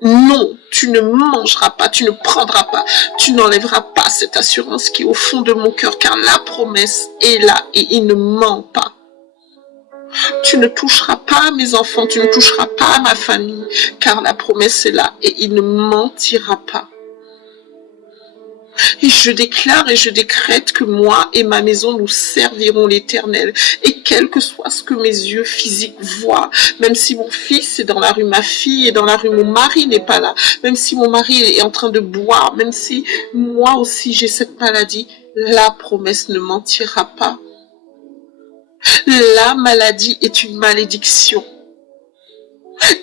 non, tu ne mangeras pas, tu ne prendras pas, tu n'enlèveras pas cette assurance qui est au fond de mon cœur, car la promesse est là et il ne ment pas. Tu ne toucheras pas à mes enfants, tu ne toucheras pas à ma famille, car la promesse est là et il ne mentira pas. Et je déclare et je décrète que moi et ma maison, nous servirons l'Éternel. Et quel que soit ce que mes yeux physiques voient, même si mon fils est dans la rue, ma fille est dans la rue, mon mari n'est pas là, même si mon mari est en train de boire, même si moi aussi j'ai cette maladie, la promesse ne mentira pas. La maladie est une malédiction.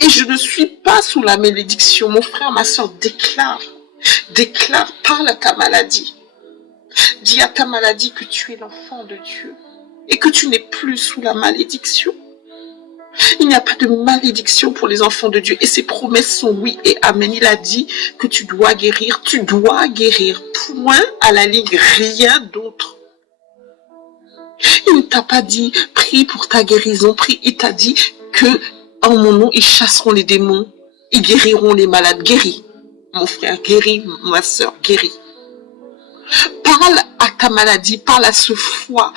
Et je ne suis pas sous la malédiction. Mon frère, ma soeur, déclare, parle à ta maladie. Dis à ta maladie que tu es l'enfant de Dieu et que tu n'es plus sous la malédiction. Il n'y a pas de malédiction pour les enfants de Dieu et ses promesses sont oui et amen. Il a dit que tu dois guérir, point à la ligne, rien d'autre. Il ne t'a pas dit prie pour ta guérison, il t'a dit que en mon nom ils chasseront les démons, ils guériront les malades, guéris. Mon frère, guéris, ma soeur, guéris. Parle à ta maladie, parle à ce foie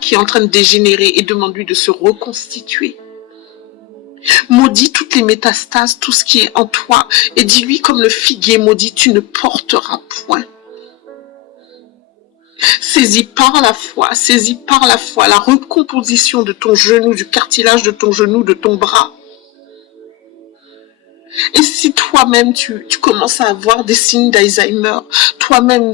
qui est en train de dégénérer et demande-lui de se reconstituer. Maudis toutes les métastases, tout ce qui est en toi et dis-lui comme le figuier maudit, tu ne porteras point. Saisis par la foi la recomposition de ton genou, du cartilage de ton genou, de ton bras. Et si toi-même tu commences à avoir des signes d'Alzheimer, toi-même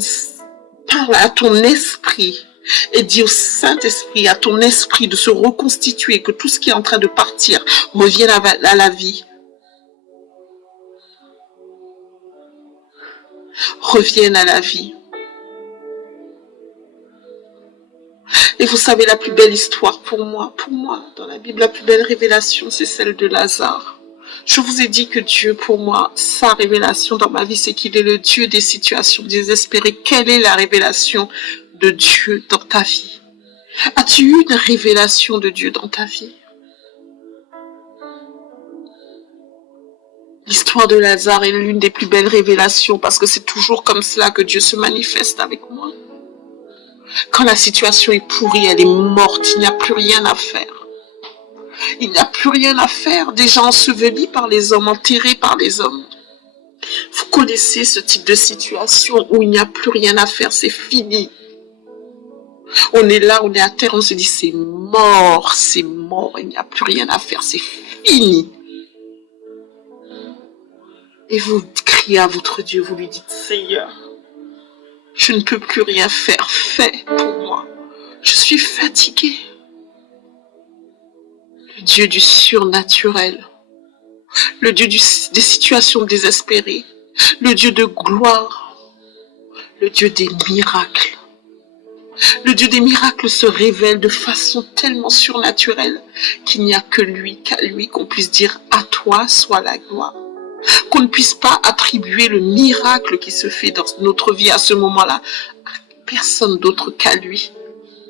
parle à ton esprit et dis au Saint-Esprit, à ton esprit de se reconstituer, que tout ce qui est en train de partir revienne à la vie. Revienne à la vie. Et vous savez, la plus belle histoire pour moi, dans la Bible, la plus belle révélation, c'est celle de Lazare. Je vous ai dit que Dieu, pour moi, sa révélation dans ma vie, c'est qu'il est le Dieu des situations désespérées. Quelle est la révélation de Dieu dans ta vie? As-tu eu une révélation de Dieu dans ta vie? L'histoire de Lazare est l'une des plus belles révélations parce que c'est toujours comme cela que Dieu se manifeste avec moi. Quand la situation est pourrie, elle est morte, il n'y a plus rien à faire. Il n'y a plus rien à faire, déjà enseveli par les hommes, enterré par les hommes. Vous connaissez ce type de situation où il n'y a plus rien à faire, c'est fini. On est là, on est à terre, on se dit c'est mort, il n'y a plus rien à faire, c'est fini. Et vous criez à votre Dieu, vous lui dites, Seigneur, je ne peux plus rien faire, fais pour moi. Je suis fatiguée. Le Dieu du surnaturel, le Dieu des situations désespérées, le Dieu de gloire, le Dieu des miracles. Le Dieu des miracles se révèle de façon tellement surnaturelle qu'il n'y a que lui, qu'à lui qu'on puisse dire à toi soit la gloire. Qu'on ne puisse pas attribuer le miracle qui se fait dans notre vie à ce moment-là à personne d'autre qu'à lui.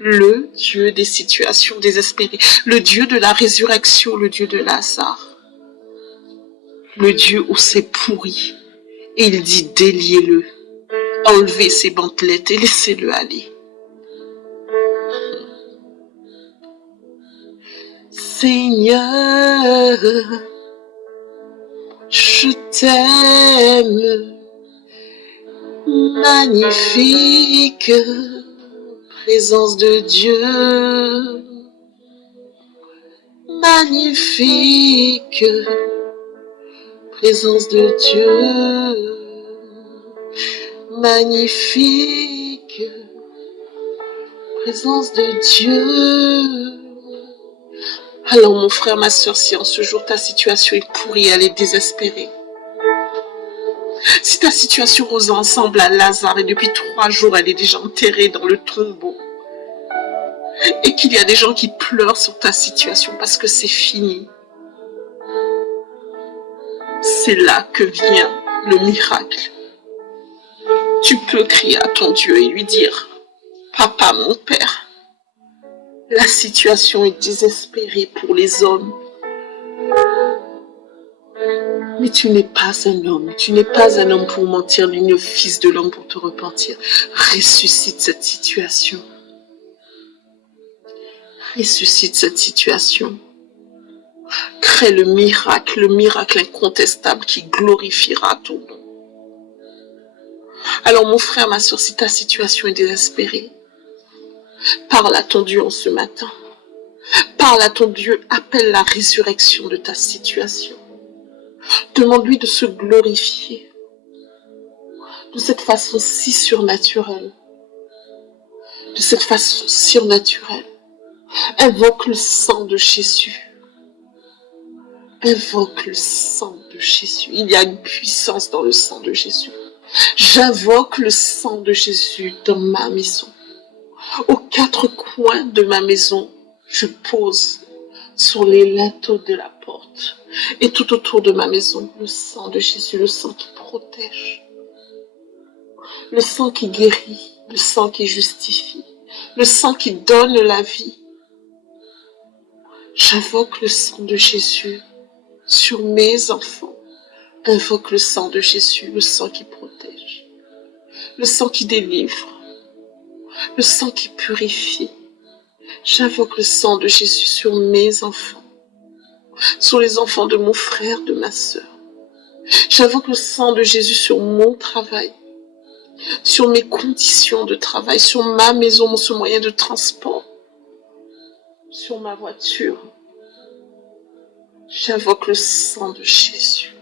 Le Dieu des situations désespérées, le Dieu de la résurrection, le Dieu de Lazare, le Dieu où c'est pourri. Et il dit déliez-le, enlevez ses bandelettes et laissez-le aller. Seigneur, je t'aime, Magnifique présence de Dieu. Magnifique présence de Dieu. Magnifique présence de Dieu. Alors mon frère, ma soeur, si en ce jour ta situation est pourrie, elle est désespérée, si ta situation ressemble à Lazare et depuis 3 jours elle est déjà enterrée dans le tombeau, et qu'il y a des gens qui pleurent sur ta situation parce que c'est fini, c'est là que vient le miracle. Tu peux crier à ton Dieu et lui dire: Papa, mon Père, la situation est désespérée pour les hommes. Mais tu n'es pas un homme. Tu n'es pas un homme pour mentir, ni le fils de l'homme pour te repentir. Ressuscite cette situation. Ressuscite cette situation. Crée le miracle incontestable qui glorifiera ton nom. Alors mon frère, ma soeur, si ta situation est désespérée, parle à ton Dieu en ce matin. Parle à ton Dieu, appelle la résurrection de ta situation. Demande-lui de se glorifier de cette façon si surnaturelle. De cette façon surnaturelle. Invoque le sang de Jésus. Invoque le sang de Jésus. Il y a une puissance dans le sang de Jésus. J'invoque le sang de Jésus dans ma maison. Aux 4 coins de ma maison, je pose sur les linteaux de la porte et tout autour de ma maison le sang de Jésus, le sang qui protège, le sang qui guérit, le sang qui justifie, le sang qui donne la vie. J'invoque le sang de Jésus sur mes enfants. Invoque le sang de Jésus, le sang qui protège, le sang qui délivre, le sang qui purifie. J'invoque le sang de Jésus sur mes enfants, sur les enfants de mon frère, de ma sœur. J'invoque le sang de Jésus sur mon travail, sur mes conditions de travail, sur ma maison, sur mon moyen de transport, sur ma voiture. J'invoque le sang de Jésus.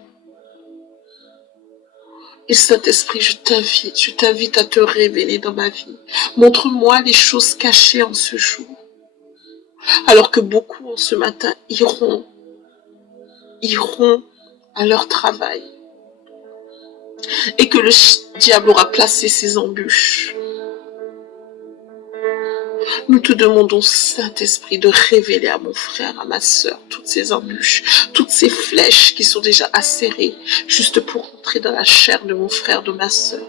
Et Saint-Esprit, je t'invite à te révéler dans ma vie. Montre-moi les choses cachées en ce jour. Alors que beaucoup en ce matin iront à leur travail. Et que le diable aura placé ses embûches. Nous te demandons, Saint-Esprit, de révéler à mon frère, à ma sœur, toutes ces embûches, toutes ces flèches qui sont déjà acérées, juste pour entrer dans la chair de mon frère, de ma sœur.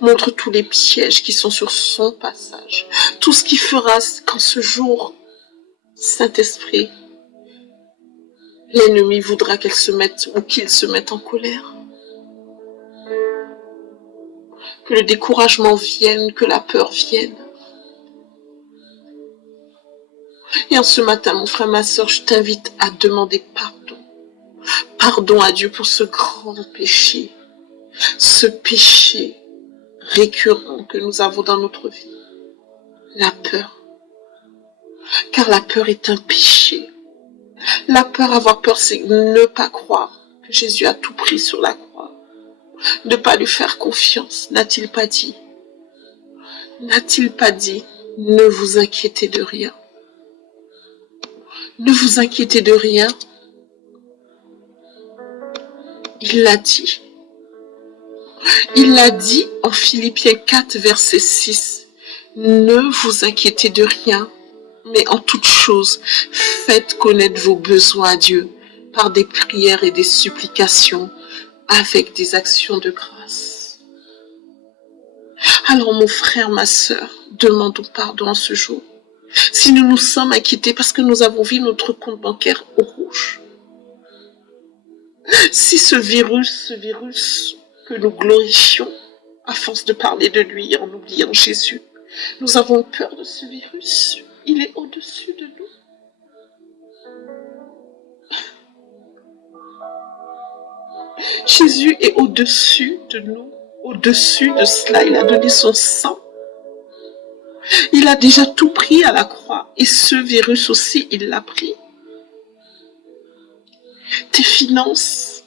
Montre tous les pièges qui sont sur son passage, tout ce qui fera qu'en ce jour, Saint-Esprit, l'ennemi voudra qu'elle se mette ou qu'il se mette en colère. Que le découragement vienne, que la peur vienne. Et en ce matin, mon frère, ma soeur, je t'invite à demander pardon. Pardon à Dieu pour ce grand péché. Ce péché récurrent que nous avons dans notre vie. La peur. Car la peur est un péché. La peur, avoir peur, c'est ne pas croire que Jésus a tout pris sur la croix. Ne pas lui faire confiance. N'a-t-il pas dit? N'a-t-il pas dit? Ne vous inquiétez de rien. Ne vous inquiétez de rien. Il l'a dit. Il l'a dit en Philippiens 4, verset 6. Ne vous inquiétez de rien, mais en toute chose, faites connaître vos besoins à Dieu par des prières et des supplications avec des actions de grâce. Alors mon frère, ma sœur, demandons pardon ce jour. Si nous nous sommes inquiétés parce que nous avons vu notre compte bancaire au rouge. Si ce virus que nous glorifions, à force de parler de lui en oubliant Jésus, nous avons peur de ce virus. Il est au-dessus de nous. Jésus est au-dessus de nous, au-dessus de cela. Il a donné son sang. Il a déjà tout pris à la croix. Et ce virus aussi, il l'a pris. Tes finances,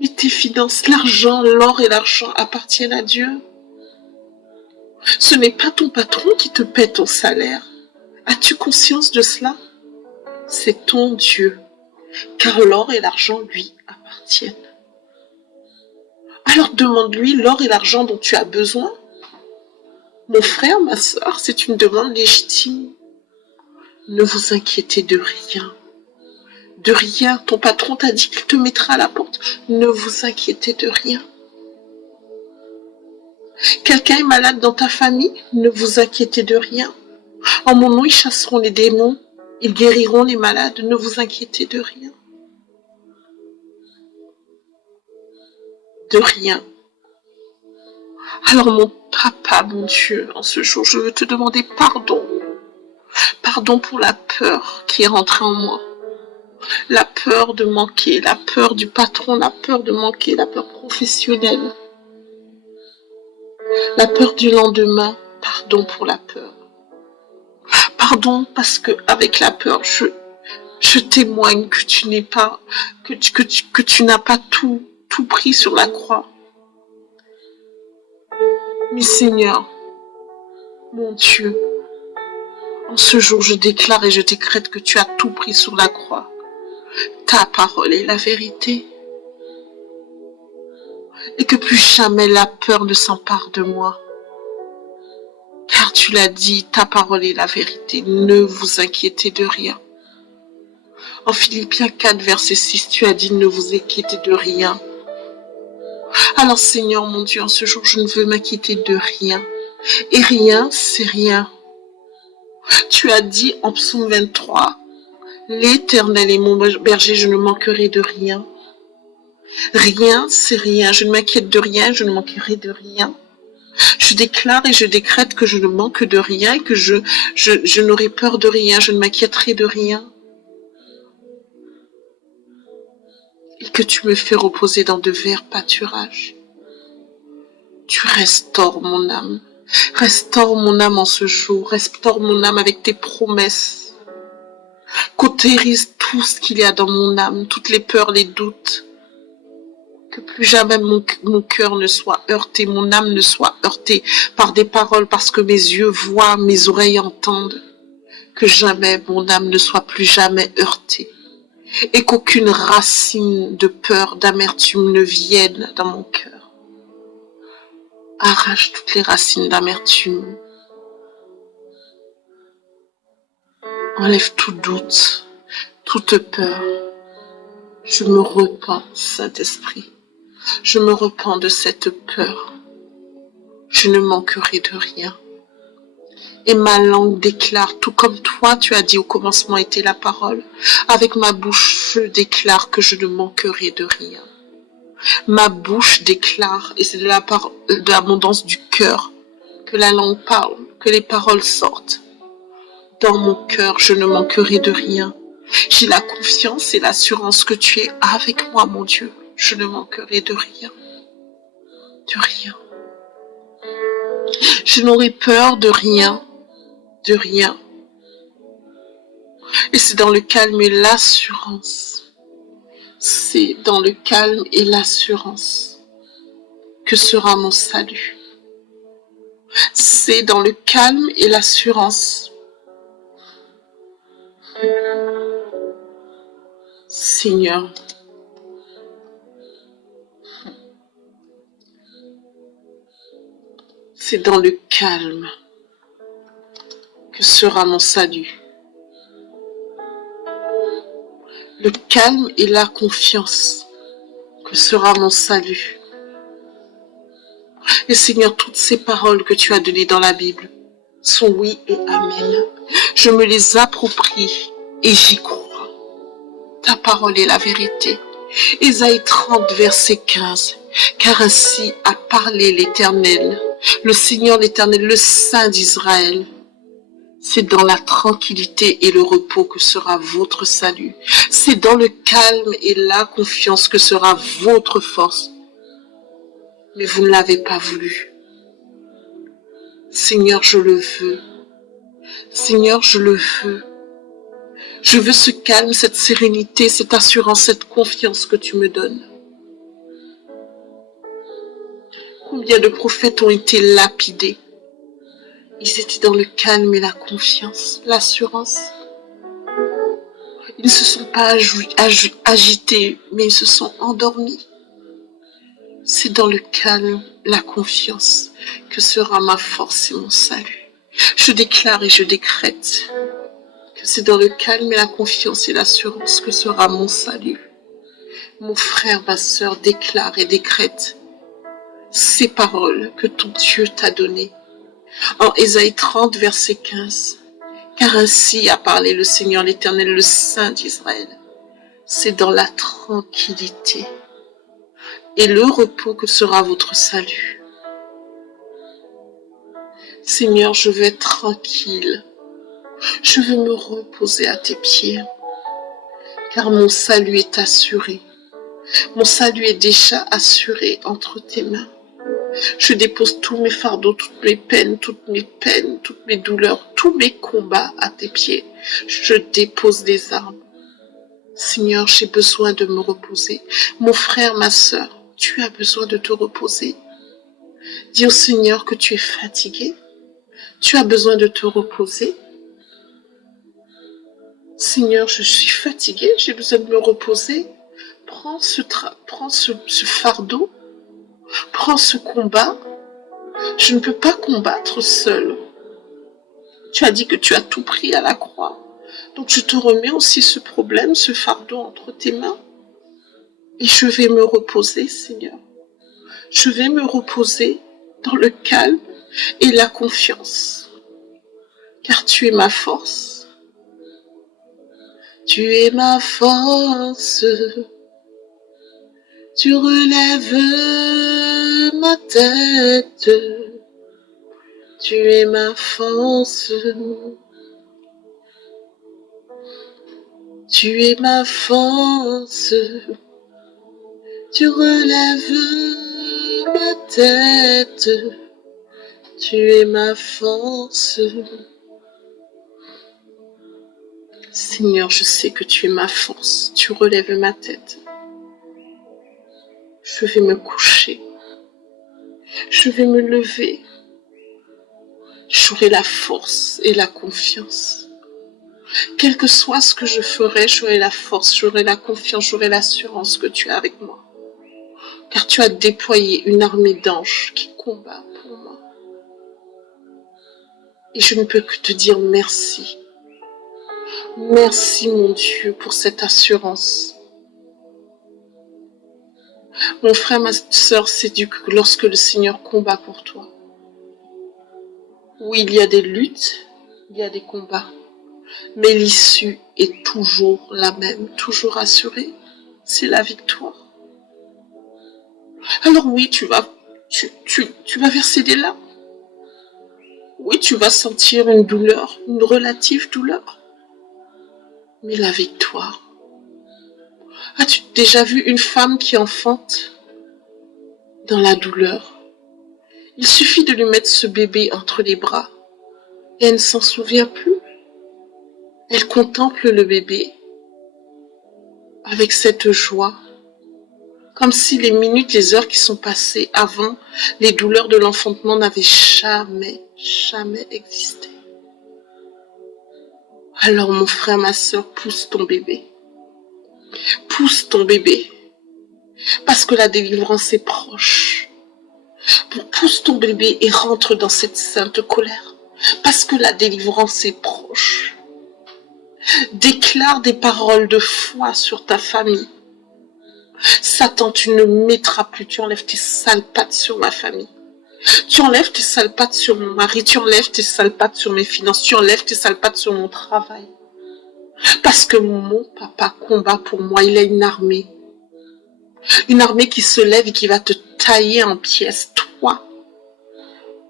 mais tes finances, l'argent, l'or et l'argent appartiennent à Dieu. Ce n'est pas ton patron qui te paie ton salaire. As-tu conscience de cela? C'est ton Dieu, car l'or et l'argent lui appartiennent. Alors demande-lui l'or et l'argent dont tu as besoin. Mon frère, ma soeur, c'est une demande légitime. Ne vous inquiétez de rien. De rien. Ton patron t'a dit qu'il te mettra à la porte. Ne vous inquiétez de rien. Quelqu'un est malade dans ta famille? Ne vous inquiétez de rien. En mon nom, ils chasseront les démons. Ils guériront les malades. Ne vous inquiétez de rien. De rien. Alors mon papa, mon Dieu, en ce jour, je veux te demander pardon. Pardon pour la peur qui est rentrée en moi. La peur de manquer, la peur du patron, la peur de manquer, la peur professionnelle. La peur du lendemain. Pardon pour la peur. Pardon parce que avec la peur, je témoigne que tu n'es pas, que tu n'as pas tout pris sur la croix. Mais Seigneur, mon Dieu, en ce jour, je déclare et je décrète que tu as tout pris sur la croix. Ta parole est la vérité. Et que plus jamais la peur ne s'empare de moi. Car tu l'as dit, ta parole est la vérité. Ne vous inquiétez de rien. En Philippiens 4, verset 6, tu as dit, ne vous inquiétez de rien. Alors Seigneur, mon Dieu, en ce jour, je ne veux m'inquiéter de rien. Et rien, c'est rien. Tu as dit en psaume 23, l'Éternel est mon berger, je ne manquerai de rien. Rien, c'est rien. Je ne m'inquiète de rien, je ne manquerai de rien. Je déclare et je décrète que je ne manque de rien, que je n'aurai peur de rien, je ne m'inquiéterai de rien. Et que tu me fais reposer dans de verts pâturages. Tu restaures mon âme. Restaure mon âme en ce jour. Restaure mon âme avec tes promesses. Cautérise tout ce qu'il y a dans mon âme, toutes les peurs, les doutes. Que plus jamais mon cœur ne soit heurté, mon âme ne soit heurtée par des paroles parce que mes yeux voient, mes oreilles entendent. Que jamais mon âme ne soit plus jamais heurtée. Et qu'aucune racine de peur, d'amertume ne vienne dans mon cœur. Arrache toutes les racines d'amertume. Enlève tout doute, toute peur. Je me repens, Saint-Esprit. Je me repens de cette peur. Je ne manquerai de rien. Et ma langue déclare, tout comme toi tu as dit au commencement était la parole, avec ma bouche je déclare que je ne manquerai de rien. Ma bouche déclare, et c'est de l'abondance du cœur que la langue parle, que les paroles sortent. Dans mon cœur, je ne manquerai de rien. J'ai la confiance et l'assurance que tu es avec moi, mon Dieu. Je ne manquerai de rien. De rien. Je n'aurai peur de rien. De rien. Et c'est dans le calme et l'assurance. C'est dans le calme et l'assurance que sera mon salut. C'est dans le calme et l'assurance. Seigneur, c'est dans le calme que sera mon salut. Le calme et la confiance que sera mon salut. Et Seigneur, toutes ces paroles que tu as données dans la Bible sont oui et amen. Je me les approprie et j'y crois. Ta parole est la vérité. Ésaïe 30, verset 15. Car ainsi a parlé l'Éternel, le Seigneur l'Éternel, le Saint d'Israël. C'est dans la tranquillité et le repos que sera votre salut. C'est dans le calme et la confiance que sera votre force. Mais vous ne l'avez pas voulu. Seigneur, je le veux. Seigneur, je le veux. Je veux ce calme, cette sérénité, cette assurance, cette confiance que tu me donnes. Combien de prophètes ont été lapidés? Ils étaient dans le calme et la confiance, l'assurance. Ils ne se sont pas agités, mais ils se sont endormis. C'est dans le calme, la confiance, que sera ma force et mon salut. Je déclare et je décrète que c'est dans le calme et la confiance et l'assurance que sera mon salut. Mon frère, ma sœur, déclare et décrète ces paroles que ton Dieu t'a données. En Ésaïe 30, verset 15. Car ainsi a parlé le Seigneur l'Éternel, le Saint d'Israël. C'est dans la tranquillité et le repos que sera votre salut. Seigneur, je veux être tranquille. Je veux me reposer à tes pieds, car mon salut est assuré. Mon salut est déjà assuré entre tes mains. Je dépose tous mes fardeaux, toutes mes peines, toutes mes douleurs, tous mes combats à tes pieds. Je dépose des armes. Seigneur, j'ai besoin de me reposer. Mon frère, ma sœur, tu as besoin de te reposer. Dis au Seigneur que tu es fatigué. Tu as besoin de te reposer. Seigneur, je suis fatiguée, j'ai besoin de me reposer. Prends ce fardeau. Prends ce combat. Je ne peux pas combattre seul. Tu as dit que tu as tout pris à la croix. Donc je te remets aussi ce problème, ce fardeau entre tes mains. Et je vais me reposer, Seigneur. Je vais me reposer dans le calme et la confiance. Car tu es ma force. Tu es ma force. Tu relèves ma tête. Tu es ma force. Tu es ma force. Tu relèves ma tête. Tu es ma force. Seigneur, je sais que tu es ma force. Tu relèves ma tête. Je vais me coucher. Je vais me lever. J'aurai la force et la confiance. Quel que soit ce que je ferai, j'aurai la force, j'aurai la confiance, j'aurai l'assurance que tu es avec moi. Car tu as déployé une armée d'anges qui combat pour moi. Et je ne peux que te dire merci. Merci mon Dieu pour cette assurance. Mon frère, ma sœur, c'est que lorsque le Seigneur combat pour toi. Oui, il y a des luttes, il y a des combats. Mais l'issue est toujours la même, toujours assurée. C'est la victoire. Alors oui, tu vas verser des larmes. Oui, tu vas sentir une douleur, une relative douleur. Mais la victoire. As-tu déjà vu une femme qui enfante dans la douleur? Il suffit de lui mettre ce bébé entre les bras et elle ne s'en souvient plus. Elle contemple le bébé avec cette joie, comme si les minutes, les heures qui sont passées avant les douleurs de l'enfantement n'avaient jamais existé. Alors mon frère, ma sœur, pousse ton bébé. Pousse ton bébé. Parce que la délivrance est proche. Pousse ton bébé et rentre dans cette sainte colère. Parce que la délivrance est proche. Déclare des paroles de foi sur ta famille. Satan, tu ne mettras plus, tu enlèves tes sales pattes sur ma famille. Tu enlèves tes sales pattes sur mon mari, tu enlèves tes sales pattes sur mes finances, tu enlèves tes sales pattes sur mon travail. Parce que mon papa combat pour moi, il a une armée. Une armée qui se lève et qui va te tailler en pièces, toi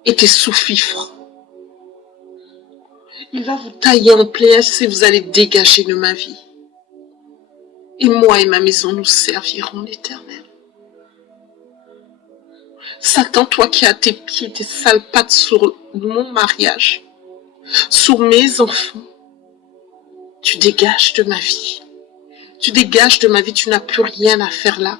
et tes sous-fifres. Il va vous tailler en pièces et vous allez dégager de ma vie. Et moi et ma maison, nous servirons l'Éternel. Satan, toi qui as tes pieds, tes sales pattes sur mon mariage, sur mes enfants, tu dégages de ma vie. Tu dégages de ma vie, tu n'as plus rien à faire là.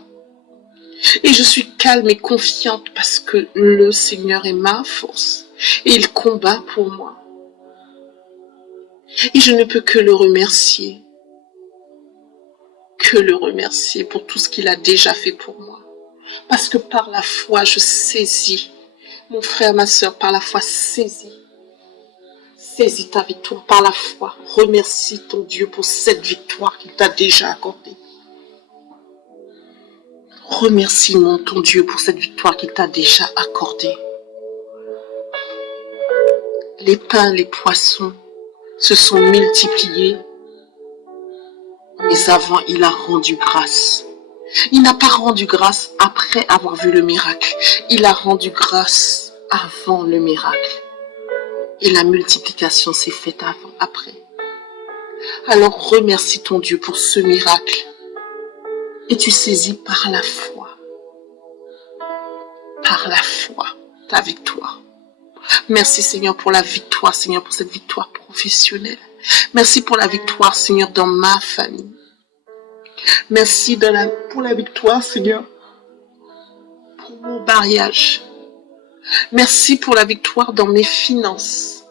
Et je suis calme et confiante parce que le Seigneur est ma force et il combat pour moi. Et je ne peux que le remercier pour tout ce qu'il a déjà fait pour moi. Parce que par la foi, je saisis, mon frère, ma soeur, par la foi, saisis ta victoire par la foi. Remercie ton Dieu pour cette victoire qu'il t'a déjà accordée. Remercie ton Dieu pour cette victoire qu'il t'a déjà accordée. Les pains, les poissons se sont multipliés, mais avant, il a rendu grâce. Il n'a pas rendu grâce après avoir vu le miracle. Il a rendu grâce avant le miracle. Et la multiplication s'est faite après. Alors remercie ton Dieu pour ce miracle. Et tu saisis par la foi, ta victoire. Merci Seigneur pour la victoire, Seigneur, pour cette victoire professionnelle. Merci pour la victoire, Seigneur, dans ma famille. Merci pour la victoire, Seigneur, pour mon mariage. Merci pour la victoire dans mes finances.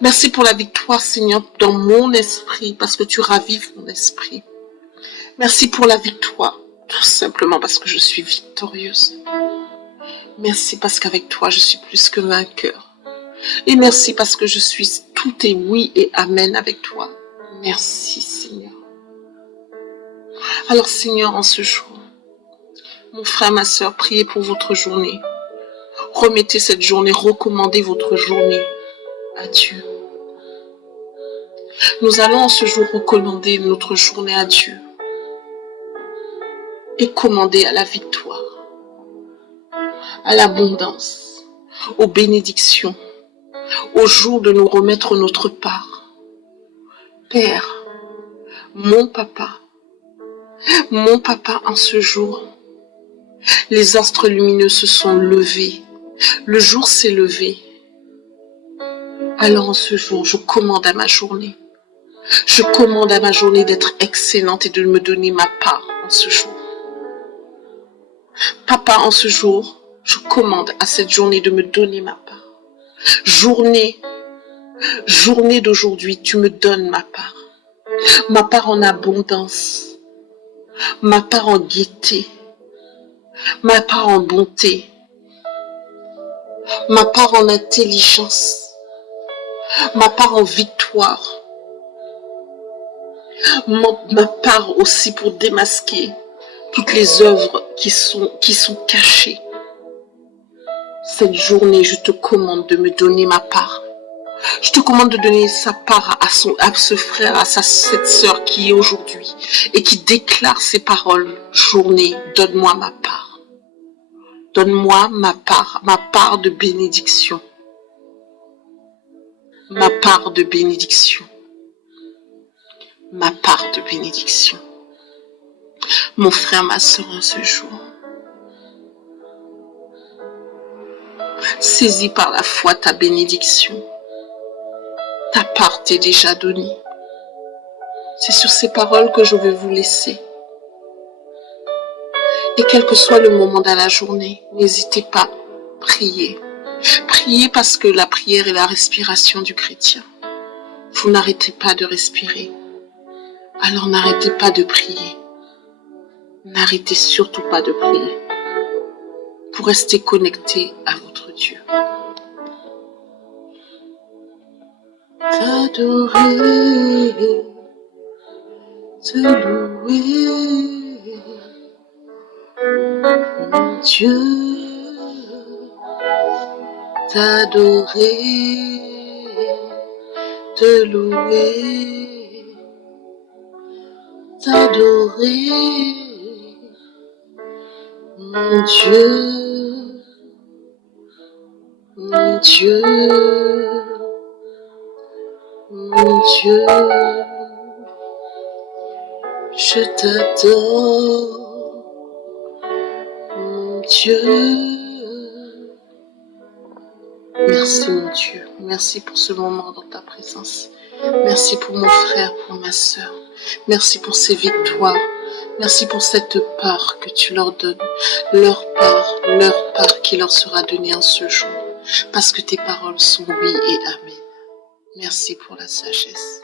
Merci pour la victoire, Seigneur, dans mon esprit, parce que tu ravives mon esprit. Merci pour la victoire, tout simplement parce que je suis victorieuse. Merci parce qu'avec toi, je suis plus que vainqueur. Et merci parce que je suis tout est oui et amen avec toi. Merci, Seigneur. Alors, Seigneur, en ce jour, mon frère, ma soeur, priez pour votre journée. Remettez cette journée, recommandez votre journée à Dieu. Nous allons en ce jour recommander notre journée à Dieu et commander à la victoire, à l'abondance, aux bénédictions, au jour de nous remettre notre part. Père, mon papa, en ce jour, les astres lumineux se sont levés, le jour s'est levé. Alors en ce jour, je commande à ma journée. Je commande à ma journée d'être excellente et de me donner ma part en ce jour. Papa, en ce jour, je commande à cette journée de me donner ma part. Journée d'aujourd'hui, tu me donnes ma part en abondance, ma part en gaieté, ma part en bonté, ma part en intelligence, ma part en victoire, ma part aussi pour démasquer toutes les œuvres qui sont cachées. Cette journée, je te commande de me donner ma part. Je te commande de donner sa part à ce frère, à cette sœur qui est aujourd'hui et qui déclare ces paroles. Journée, donne-moi ma part. Donne-moi ma part de bénédiction. Ma part de bénédiction. Ma part de bénédiction. Mon frère, ma sœur, en ce jour, saisis par la foi ta bénédiction. Ta part t'est déjà donnée. C'est sur ces paroles que je vais vous laisser. Et quel que soit le moment dans la journée, n'hésitez pas, priez. Priez parce que la prière est la respiration du chrétien. Vous n'arrêtez pas de respirer. Alors n'arrêtez pas de prier. N'arrêtez surtout pas de prier. Pour rester connecté à votre Dieu. T'adorer, te louer, mon Dieu. T'adorer, te louer, t'adorer, mon Dieu, mon Dieu. mon Dieu, je t'adore, mon Dieu. Merci mon Dieu, merci pour ce moment dans ta présence. Merci pour mon frère, pour ma sœur. Merci pour ces victoires. Merci pour cette part que tu leur donnes. Leur part qui leur sera donnée en ce jour. Parce que tes paroles sont oui et amen. Merci pour la sagesse.